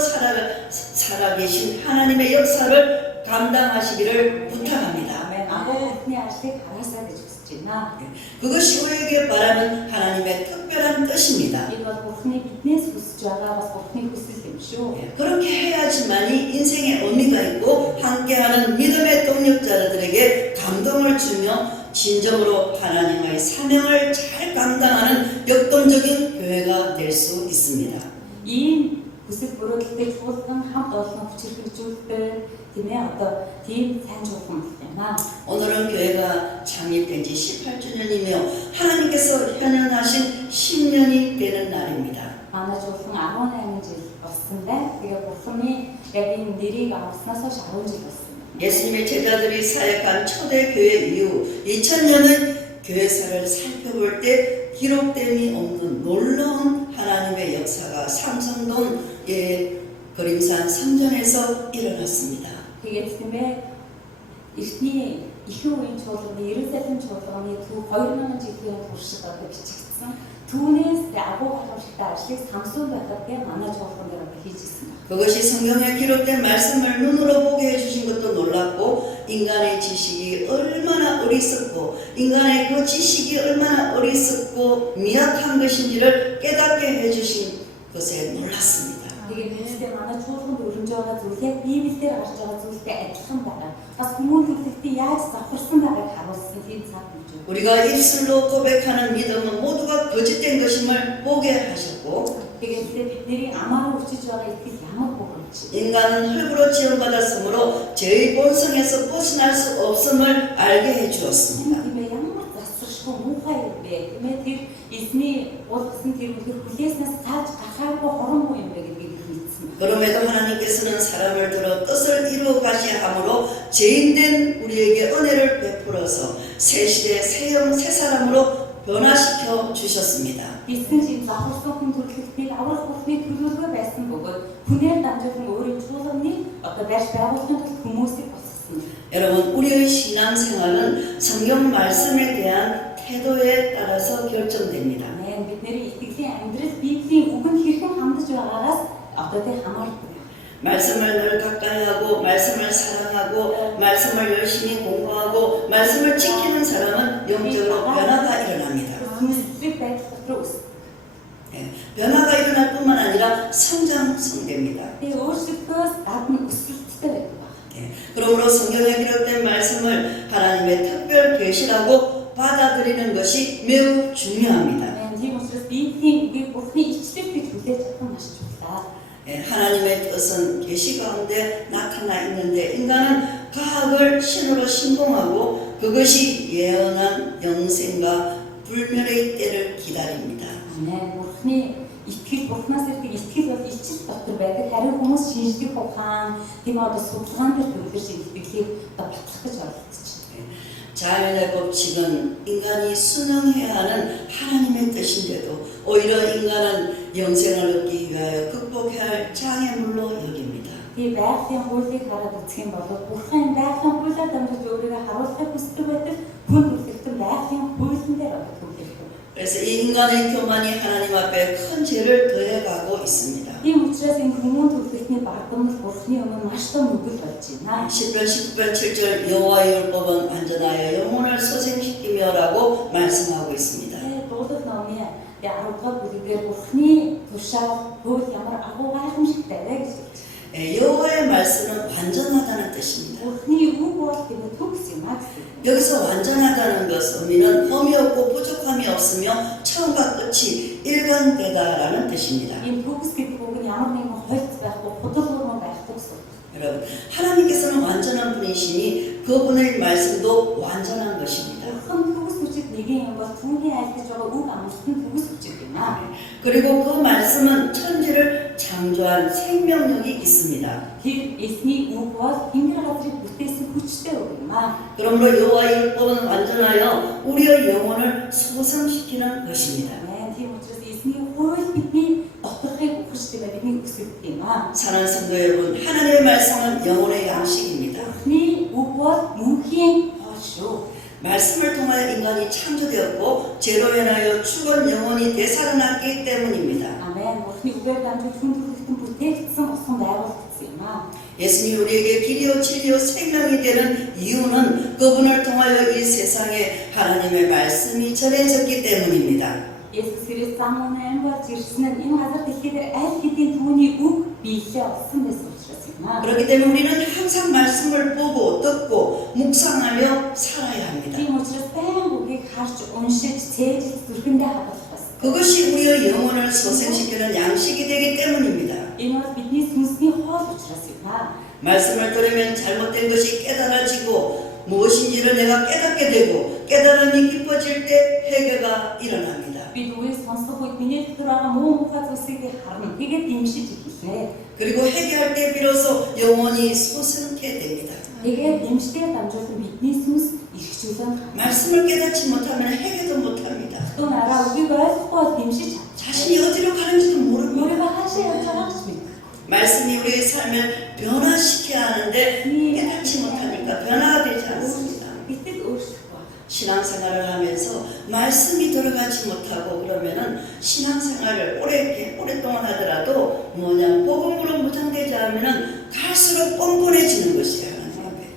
살아계신 하나님의 역사를 감당하시기를 부탁합니다. 아멘. агууны ажлыг хараасаа гэж хүсэж байна. 그것이 우리에게 바라는 하나님의 특별한 뜻입니다. Энэ бол Бурханы биднээс хүсэж байгаа бас Бурханы хүсэл юм шүү. 그렇게 해야지만이 인생의 의미가 있고 함께하는 믿음의 동력자들에게 감동을 주며 진정으로 하나님의 사명을 잘 감당하는 역동적인 교회가 될 수 있습니다. Ийм хүсэл мөрөөдөлтэй чуулган хамт олон хүчирхэгжүүлдэг тийм ээ одоо тийм сайн чуулган юм аа. 오늘은 교회가 창립된 지 18주년이며 하나님께서 현현하신 10년이 되는 날입니다. Манай чуулган 18 жил болсондаа тэгээ Бурханы яг энэ нэрийг авснаас хойш 10 жил болсон. 예수님의 제자들이 사역한 초대교회 이후 2000년의 교회사를 살펴볼 때 기록됨이 없는 놀라운 하나님의 역사가 삼성동의 그림산 성전에서 일어났습니다. Тэгээд тийм ээ эхний ихэнх үеийн чуулганы Иерусалим чуулганы төв 2000 жилийн туршид одоо бичигдсэн. Түүнээс агуу гайхамшигтай ажлыг Самсун байхад манай чуулган дээр одоо хийж ирсэн байна. 그것이 성경에 기록된 말씀을 눈으로 보게 해주신 것도 놀랍고 인간의 지식이 얼마나 어리석고 인간의 그 지식이 얼마나 어리석고 미약한 것인지를 깨닫게 해주신 것에 놀랐습니다. Тэгээд нэгдээ манай чуулганд өрнөж байгаа зүйл яг Библиэлд гарч байгаа зүйлтэй адилхан байна. Бас хүмүүст яаж завхарсан байгааг харуулсан тийм цаг юм. 우리가 입술로 고백하는 믿음은 모두가 거짓된 것임을 보게 하셨고 Тэгээд бидний амаараа өчөж байгаа итгэл ямар богомч. 인간은 흙으로 지음받았으므로 죄의 본성에서 벗어날 수 없음을 알게 해주었습니다. Тийм ямар засваршгүй муухай юм бэ? Тийм ээ тэр эзний уулгасан тэр үнээр хүлээснээс цааж гарахаагүй хоромгүй юм бэ гэдгийг мэдсэн. 그럼에도 하나님께서는 사람을 들어 뜻을 이루어 가시야 하므로 죄인된 우리에게 은혜를 베풀어서 새 시대 새 사람으로 변화시켜 주셨습니다. Эзэн чинь завхарсан хүн төрөлхтнийг аврах бүхний төлөвлөгөө байсан бөгөөд хүнээр дамжуулан өөрийн чуулганыг одоо барьж байгуулахын тулд хүмүүсийг босгосон. 여러분 우리의 신앙생활은 성경 말씀에 대한 태도에 따라서 결정됩니다. Бидний итгэлийн амьдрал Библийн үгэнд хэрхэн хандж байгаагаас одоо тэр хамаардаг. 말씀을 늘 가까이 하고 말씀을 사랑하고 말씀을 열심히 공부하고 말씀을 지키는 사람은 영적으로 변화가 일어납니다. 네, 변화가 일어날 뿐만 아니라 성장됩니다. 네, 그러므로 성경에 기록된 말씀을 하나님의 특별 계시라고 받아들이는 것이 매우 중요합니다. 하나님의 뜻은 계시 가운데 나타나 있는데 인간은 과학을 신으로 신봉하고 그것이 예언한 영생과 불멸의 때를 기다립니다. Амен. Бурхны итгэл, Бурхнаас ирдэг итгэл бол ичил дотор байдаг. Харин хүмүүс шинжлэх ухаан, тийм одоо судалгаан дээр төвлөрч итгэлийг одоо батлах гэж оролдож байна. 자연의 법칙은 인간이 순응해야 하는 하나님의 뜻인데도 오히려 인간은 영생을 얻기 위하여 극복해야 할 장애물로 여깁니다. Die байгалийн хуулийг хараад үзэх юм бол Бурхан байгалийн хуулиар дамжуулж өөрийгөө харуулахыг хүсдэг байдаг. Хүн төрөлхтөн байгалийн хуулийн дээр одоо төвлөрдөг. 그래서 이 인간의 교만이 하나님 앞에 큰 죄를 더해가고 있습니다. Тийм учраас энэ хүмүүн төрөлхтний бардамнал Бурханы өмнө маш том нүгэл болж байна. 10편 19편 7절 여호와의 율법은 완전하여 영혼을 소생시키며라고 말씀하고 있습니다. Дуулал номын 10-р бүлгээр Бурханы тушаал хууль ямар агуу гайхамшигтай вэ гэж. 여호와의 말씀은 완전하다는 뜻입니다. Бурханы үг бол тийм төгс юм аа гэсэн. 여기서 완전하다는 것은 의미는 흠이 없고 부족함이 없으며 처음과 끝이 일관되다라는 뜻입니다. Энэ төгс гэдэг үг нь ямар нэгэн хольц байхгүй, худалдаа байхгүй гэсэн. 여러분, 하나님께서는 완전한 분이시니 그분의 말씀도 완전한 것입니다. Бурхан төгс хүчит нэгэн юм бол түүний айлтж байгаа үг амлалт нь төгс хүчит юм аа. 그리고 그 말씀은 천지를 창조한 생명력이 있습니다. Тэр эсний үг бол тэнгэр газрыг бүтээсэн хүчтэй үг юм аа. 그러므로 여호와의 율법은 완전하여 우리의 영혼을 소생시키는 것입니다. Тийм учраас эсний хууль бидний доторхыг өгөхтэй ба бидний өсгөх юм аа. 사랑하는 성도 여러분, 하나님의 말씀은 영혼의 양식입니다. Бурханы үг бол мөнхийн хоол шүү. 말씀을 통하여 인간이 창조되었고 죄로 인하여 죽은 영혼이 되살아났기 때문입니다. Амен. Бурханы үгээр дамжуулж хүн төрөлхтөн бүтээгдсэн усан байгуулагдсан юм аа. 예수님이 우리에게 길이요 진리요 생명이 되는 이유는 그분을 통하여 이 세상에 하나님의 말씀이 전해졌기 때문입니다. Есүс Христ замун болж ирсэн нь энэ газар дэлхийд аль хэдийн түүний үг биелээ олсон байсан учраас юм аа. 그렇기 때문에 우리는 항상 말씀을 보고 듣고 묵상하며 살아야 합니다. Тийм учраас байнга үгийг харж уншиж цээж зүрхэндээ хадгалах бас. 그것이 우리의 영혼을 소생시키는 양식이 되기 때문입니다. Энэ бол бидний сүнсний хоол учраас юм аа. 말씀을 들으면 잘못된 것이 깨달아지고 무엇인지를 내가 깨닫게 되고 깨달음이 깊어질 때 회개가 일어납니다. Бид үгийг сонсох үед миний дотор байгаа муу мухай зүйлсийг харна. Тэгээд дэмжиж эхэлнэ. 그리고 회개할 때 비로소 영혼이 소생케 됩니다. Тэгээд дэмжлээ дамжуулан бидний сүнс эрхжүүлэн 말씀을 깨닫지 못하면 회개도 못합니다. 또 나라 үгийг ойлгохгүй дэмжиж 자신이 어디로 가는지도 모르고 өөрийгөө хаашаа явж байгааг ч мэдэхгүй. 말씀이 우리의 삶을 변화시켜야 하는데 깨닫지 못하니까 변화가 되지 않습니다. Гэтэл өөрчлөхгүй. 신앙생활을 하면서 말씀이 들어가지 못하고 그러면은 신앙생활을 오랫동안 하더라도 복음으로 무장되지 않으면은 갈수록 뻔뻔해지는 것이에요.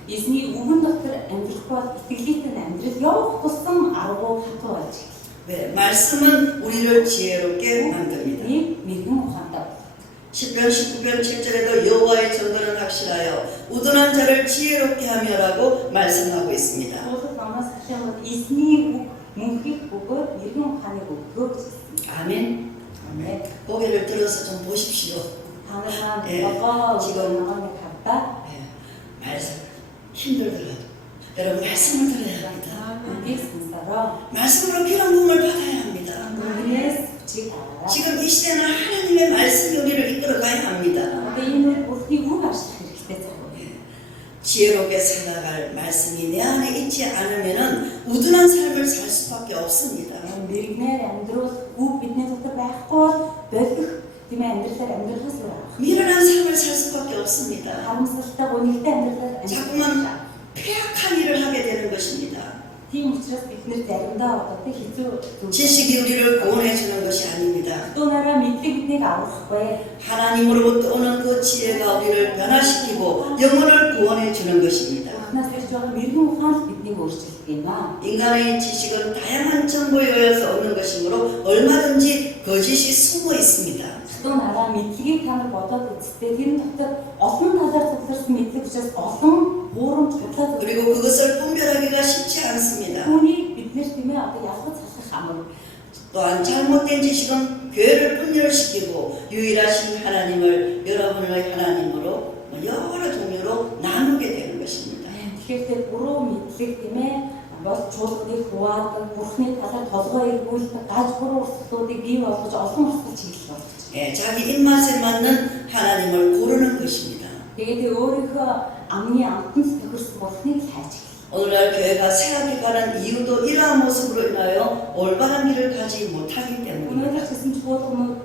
Эзний үгэн дотор амьдрах бол итгэлийнхэн амьдрал явах тусам аргуу хатуу болж. 네, 말씀은 우리를 지혜롭게 만듭니다. Нэг мэрэгэн ухаантай. 10편 19편 7절에도 여호와의 전도는 확실하여 우둔한 자를 지혜롭게 하며라고 말씀하고 있습니다. Бусад номоос хашаа бол эзний үг мөнхийг бөгөөд мэрэгэн ухааныг өгөө гэж хэлсэн. 아멘. Амен. 고개를 들어서 좀 보십시오. Танаа 예, богоо 지금- намайг хавтаа. 네, 말씀 힘들더라도 여러분 말씀을 들어야 합니다. Үгийг сонсороо. 말씀으로 귀한 부흥을 받아야 합니다. Үгнээс хүчийг аваарай. 지금 이 시대는 하나님의 말씀이 우리를 이끌어가야 합니다. Одоо энэ үед Бурхны үг ашиглах хэрэгтэй цаг. 지혜롭게 살아갈 말씀이 내 안에 있지 않으면은 우둔한 삶을 살 수밖에 없습니다. Мэрэгнээр амьдрал үг бидний дотор байхгүй бол бодих тийм амьдралаар амьдрахаас өөр арга. 미련한 삶을 살 수밖에 없습니다. Харамсалтай гонигтай амьдралаар 자꾸만 폐악한 일을 하게 되는 것입니다. Тийм учраас бид нэр заримдаа одоо хэцүү 지식이 우리를 구원해 주는 것이 아닙니다. дуунаараа мэдлэг биднийг аврахгүй. 하나님으로부터 오는 그 지혜가 우리를 변화시키고 영혼을 구원해 주는 것입니다. Бурхнаас ирж байгаа мэрэгэн ухаан биднийг өөрчилдөг юм аа. 인간의 지식은 다양한 정보에 의해서 얻는 것이므로 얼마든지 거짓이 숨어 있습니다. Дуунаараа мэдлэгийг та нар бодоод үзтээ тэр дотор олон талаар тулгарсан мэдлэг учраас олон хуурамч худлаа 그리고 그것을 분별하기가 쉽지 않습니다. түүнийг бид бид нэр тийм ээ одоо ялгаж салах амар. 또한 잘못된 지식은 교회를 분열시키고 유일하신 하나님을 여러분의 하나님으로 여러 종류로 나누게 되는 것입니다. Тэгэхээр буруу мэдлэг тийм ээ бол чуулганыг хуваадаг, бурхны талаар толгой эргүүлдэг, гаж буруу урсгалуудыг бий болгож олон урсгал чиглэл болгож. 예, 자기 입맛에 맞는 하나님을 고르는 것입니다. Тэгээд өөрийнхөө амны амтанд тохирсон бурхныг хайж. 오늘날 교회가 쇠하게 가는 이유도 이러한 모습으로 인하여 올바른 길을 가지 못하기 Өнөөдөр 때문입니다. гэсэн чуулганууд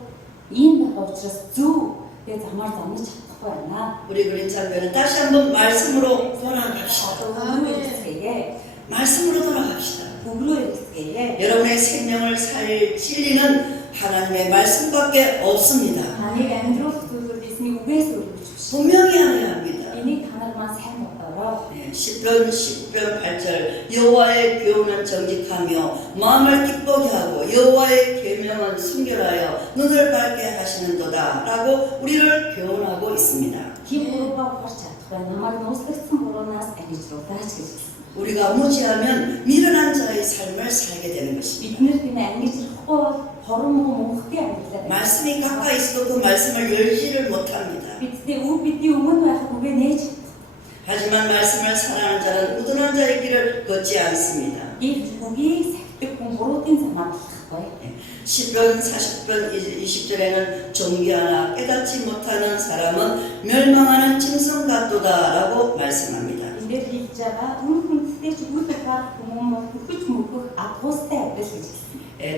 ийм байх учраас зөв тэгээд замаар замж чадахгүй байна. 우리 그린 장교는 다시 한번 말씀으로 돌아갑시다. Одоо өмнө хэлцгээе. 말씀으로 돌아갑시다. Бүгрөө хэлцгээе. 여러분의 생명을 살 진리는 하나님의 말씀밖에 없습니다. Таныг амьдруулах зүйлүүд эзний үгээс өргөж биш. 분명히 알아야 합니다. Энийг та нар маань сайн бодороо. 시편 19편 8절 여호와의 교훈은 정직하며 마음을 기쁘게 하고 여호와의 계명은 순결하여 눈을 밝게 하시는도다 라고 우리를 교훈하고 있습니다. Хин буруугаа ухаарч чадахгүй. Намайг нууцлагдсан буруунаас ангижруулаач гэж хэлсэн. 우리가 무지하면 미련한 자의 삶을 살게 되는 것입니다. Бид нэр тийм ангижрахгүй бол хорон мөнхгийн амьдралаа. 말씀이 가까이 있어도 그 말씀을 열지를 못합니다. бидний өмнө байхад үгээ нээж. 하지만 말씀을 사랑하는 자는 우둔한 자의 길을 걷지 않습니다. Гэвч үгийг сахидаг хүн буруудын замаар болохгүй. 시편 40편 20절에는 존귀하나 깨닫지 못하는 사람은 멸망하는 짐승 같도다라고 말씀합니다. Эндээр хэлж байгаа түн хүнстэй ч үл ухаад хүмүүс хүч мөхөх атгуустай адил гэж хэлсэн.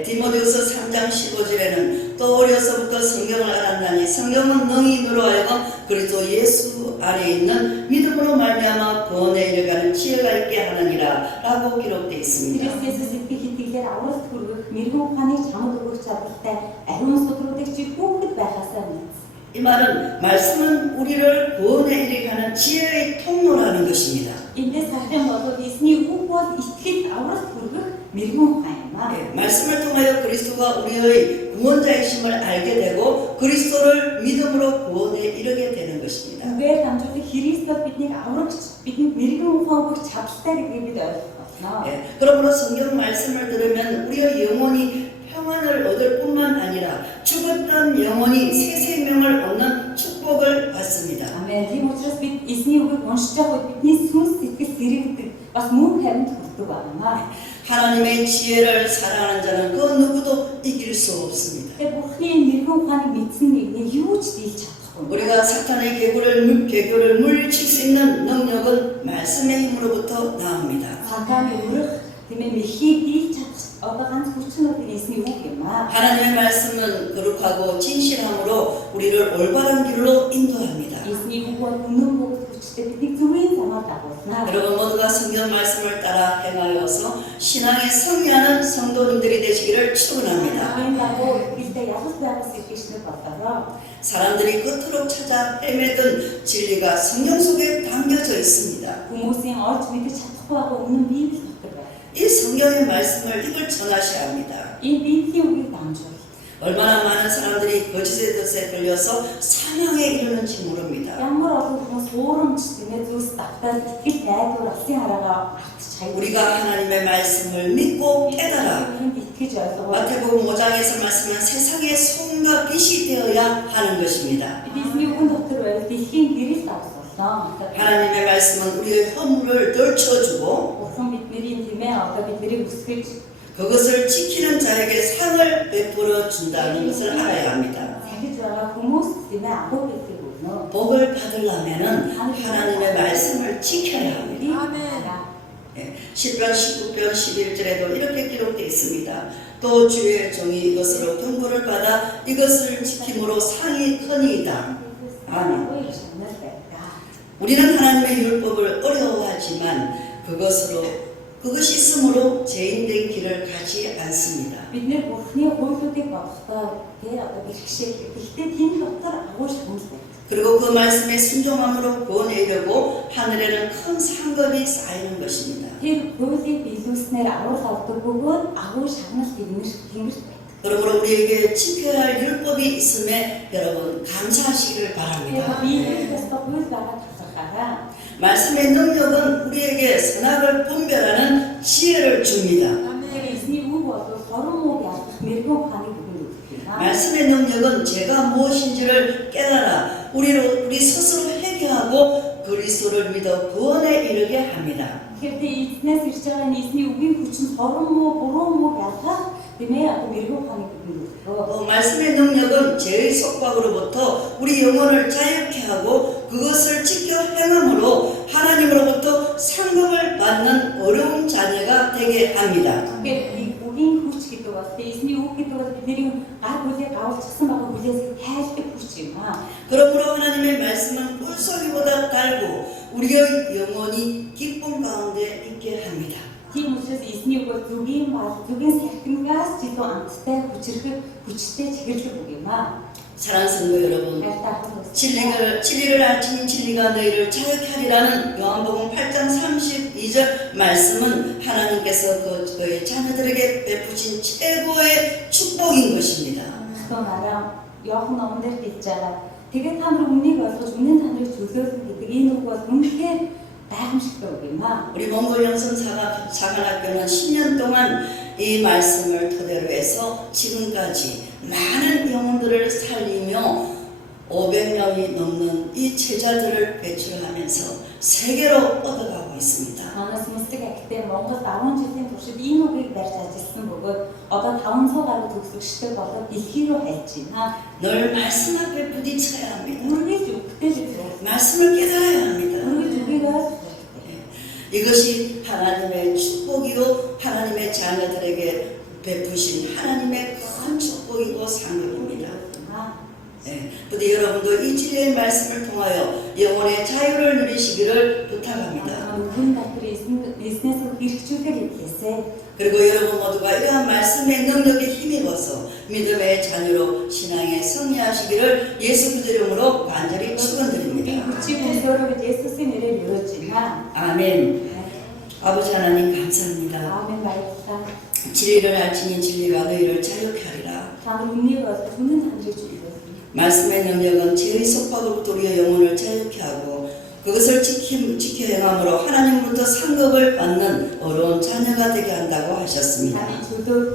디모데후서 3장 15절에는 또 어려서부터 성경을 알았나니 성경은 능히 너로 하여금 그리스도 예수 안에 있는 믿음으로 말미암아 구원에 이르가는 지혜가 있게 하느니라 라고 기록되어 있습니다. Христос итгэх итгэлээр авралт хүргэх мэрэгэн ухааныг чамд өгөх чадвартай ариун судруудыг чи хүүхэд байхаасаа мэдсэн. 이 말은 말씀은 우리를 구원에 이르게 하는 지혜의 통로라는 것입니다. Эндээс харах юм бол эзний үг бол итгэхэд авралт хүргэх мэрэгэн ухаан юм аа. 말씀을 통하여 그리스도가 우리의 구원자이심을 알게 되고 그리스도를 믿음으로 구원에 이르게 되는 것입니다. Үгээр дамжуулах Христос биднийг аврагч, бидэнд мэрэгэн ухаан өгөх чадaltaй гэдгийг бид ойлгох болно. 그러므로 성경 말씀을 들으면 우리의 영혼이 평안을 얻을 뿐만 아니라 죽었던 영혼이 새 생명을 얻는 축복을 받습니다. Амен. Тийм учраас бид эзний үгийг уншиж байхад бидний сүнс сэтгэл сэргэгдэг, бас мөн харинд хүрдэг байна. 하나님의 지혜를 사랑하는 자는 그 누구도 이길 수 없습니다. Тэгээ Бурхны мэрэгэн ухааныг мэдсэн нэгний юу ч дийлж чадахгүй. 우리가 사탄의 계교를 물리칠 수 있는 능력은 말씀의 힘으로부터 나옵니다. Сатаны өрөх, тийм ээ мэхийг дийлж чадах одоо ганц хүчин нь эзний үг юм аа. 하나님의 말씀은 거룩하고 진실함으로 우리를 올바른 길로 인도합니다. Эзний үг бол үнэн бөгөөд хүчтэй биднийг зөвийн замаар дагуулна. 여러분 모두가 성경 말씀을 따라 행하여서 신앙에 승리하는 성도님들이 되시기를 축원합니다. Энэ дагуу итгэлтэй ялгаж байгаас итгэжнэ болоороо. 사람들이 그토록 찾아 헤매던 진리가 성경 속에 담겨져 있습니다. Хүмүүсийн олж мэдэж чадахгүй байгаа үнэн Библи дотор байна. 이 성경의 말씀을 이걸 전하셔야 합니다. Энэ Библийн үгийг дамжуул. 얼마나 많은 사람들이 거짓의 뜻에 들려서 사망에 이르는지 모릅니다. Ямар олон хүмүүс уурамч тийм ээ зүйлс давтаад итгэл найдвар алсын хараагаа артж 우리가 하나님의 말씀을 믿고 깨달아 энд итгэж ойлгоо. 마태복음 5장에서 말씀한 세상의 소금과 빛이 되어야 하는 것입니다. Бидний үгэн дотор байвал дэлхийн гэрэл давсуулсан. 하나님의 말씀은 우리의 허물을 덜쳐주고 Бурхан бидний тийм ээ одоо биднийг үсгэж 그것을 지키는 자에게 상을 베풀어 준다는 것을 알아야 합니다. захиж байгаа хүмүүс тийм ээ агуу гэдгийг өгнө. 복을 받으려면 하나님의 말씀을 지켜야 합니다. 시편 19편 11절에도 이렇게 기록되어 있습니다. 또 주의 종이 이것으로 경고를 받아 이것을 지킴으로 상이 크니이다. 아멘. 우리는 하나님의 율법을 어려워하지만 그것이 있으므로 죄인된 길을 가지 않습니다. Бид нэр Бурхны хуулиудыг бодохдоо тэгээ одоо бэлгшээ. Гэхдээ тийм дотор агуу шагнал байна. 그리고 그 말씀에 순종함으로 구원에 이르고 하늘에는 큰 상급이 쌓이는 것입니다. Тэр хуулийг биелүүлснээр аврал авдаг бөгөөд агуу шагнал тэнгэрт байна. 그러므로 우리에게 지켜야 할 율법이 있음에 여러분 감사하시기를 바랍니다. Библиэс хууль байгаа талаараа 말씀의 능력은 우리에게 선악을 분별하는 지혜를 줍니다. 와서 서로 밀고 가는 부분도 있구나. 말씀의 능력은 제가 무엇인지를 깨달아 우리 스스로 회개하고 그리스도를 믿어 구원에 이르게 합니다. Тэгэхээр тэ эзнээс ирж байгаа нийсний үгийн хүчин буруу муу ялгах тиймээ одоо 밀고 가는 부분도 있고. 말씀의 능력은 죄의 속박으로부터 우리 영혼을 자유케 하고 그것을 지켜 행함으로 하나님으로부터 상급을 받는 어려운 자녀가 되게 합니다. Тэгэхээр ಈ үгийн хүч гэдэг бас эзний үг гэдэг бол бидний гар бүлээ гавчсан байгаа бүлээс тайлбар хүч юм аа. 그러므로 하나님의 말씀은 꿀소리보다 달고 우리의 영혼이 기쁨 가운데 있게 합니다. Тийм учраас эзний үг бол зүгийн сахингаас ч илүү амттай хүчтэй чиглэл үг юм аа. 사랑하는 성도 여러분, 진리를 알지니 진리가 너희를 자유케 하리라는 요한복음 8장 32절 말씀은 하나님께서 그의 자녀들에게 베푸신 최고의 축복인 것입니다. 또 나랑 Иохан номон дээр хэлж байгаа. Тэгээд та нар үнийг ойлгож үнэн та нарыг зөвлөсөн гэдэг энэ үг бол үнэхээр гайхамшигтай үг юм аа. 우리 몽골 영성 사관학교는 10년 동안 이 말씀을 토대로 해서 지금까지 많은 영혼들을 살리며 500명이 넘는 이 제자들을 배출하면서 세계로 뻗어가고 있습니다. Манайс Мөстөг актив Монгол 10 жилийн туршид энэ үгийг барьж ажилласан бөгөөд одоо 500 гаруй төгсөгчтэй болоод дэлхий рүү хайж байна. 늘 말씀 앞에 부딪혀야 합니다. Үргэлж үгтэй л байх. 말씀을 깨달아야 합니다. Үргэлж үгийг ойлгох. 이것이 하나님의 축복이요 하나님의 자녀들에게 베푸신 하나님의 큰 축복이고 상급입니다. 부디 여러분도 이 진리의 말씀을 통하여 영혼의 자유를 누리시기를 부탁합니다. Үгэн датрын эзнээс хэрэгжүүлэхээр хэлээсэй. 그리고 여러분 모두가 이러한 말씀의 능력에 힘입어서 믿음의 자녀로 신앙에 승리하시기를 예수 그리스도 이름으로 간절히 축원드립니다. Хүчийг өнөөрөө Есүсийн нэрээр өрөөж байна. 아멘. 아버지 하나님 감사합니다. Аамен баярлалаа. 진리를 알지니 진리가 너희를 자유케 하리라. Та нар үнийг ойлгож үнэн та нарыг зөвлөсөн. 말씀의 능력은 죄의 속박으로부터 우리의 영혼을 자유케 하고 그것을 지켜 행함으로 하나님으로부터 상급을 받는 어려운 자녀가 되게 한다고 하셨습니다. Таны чөлөө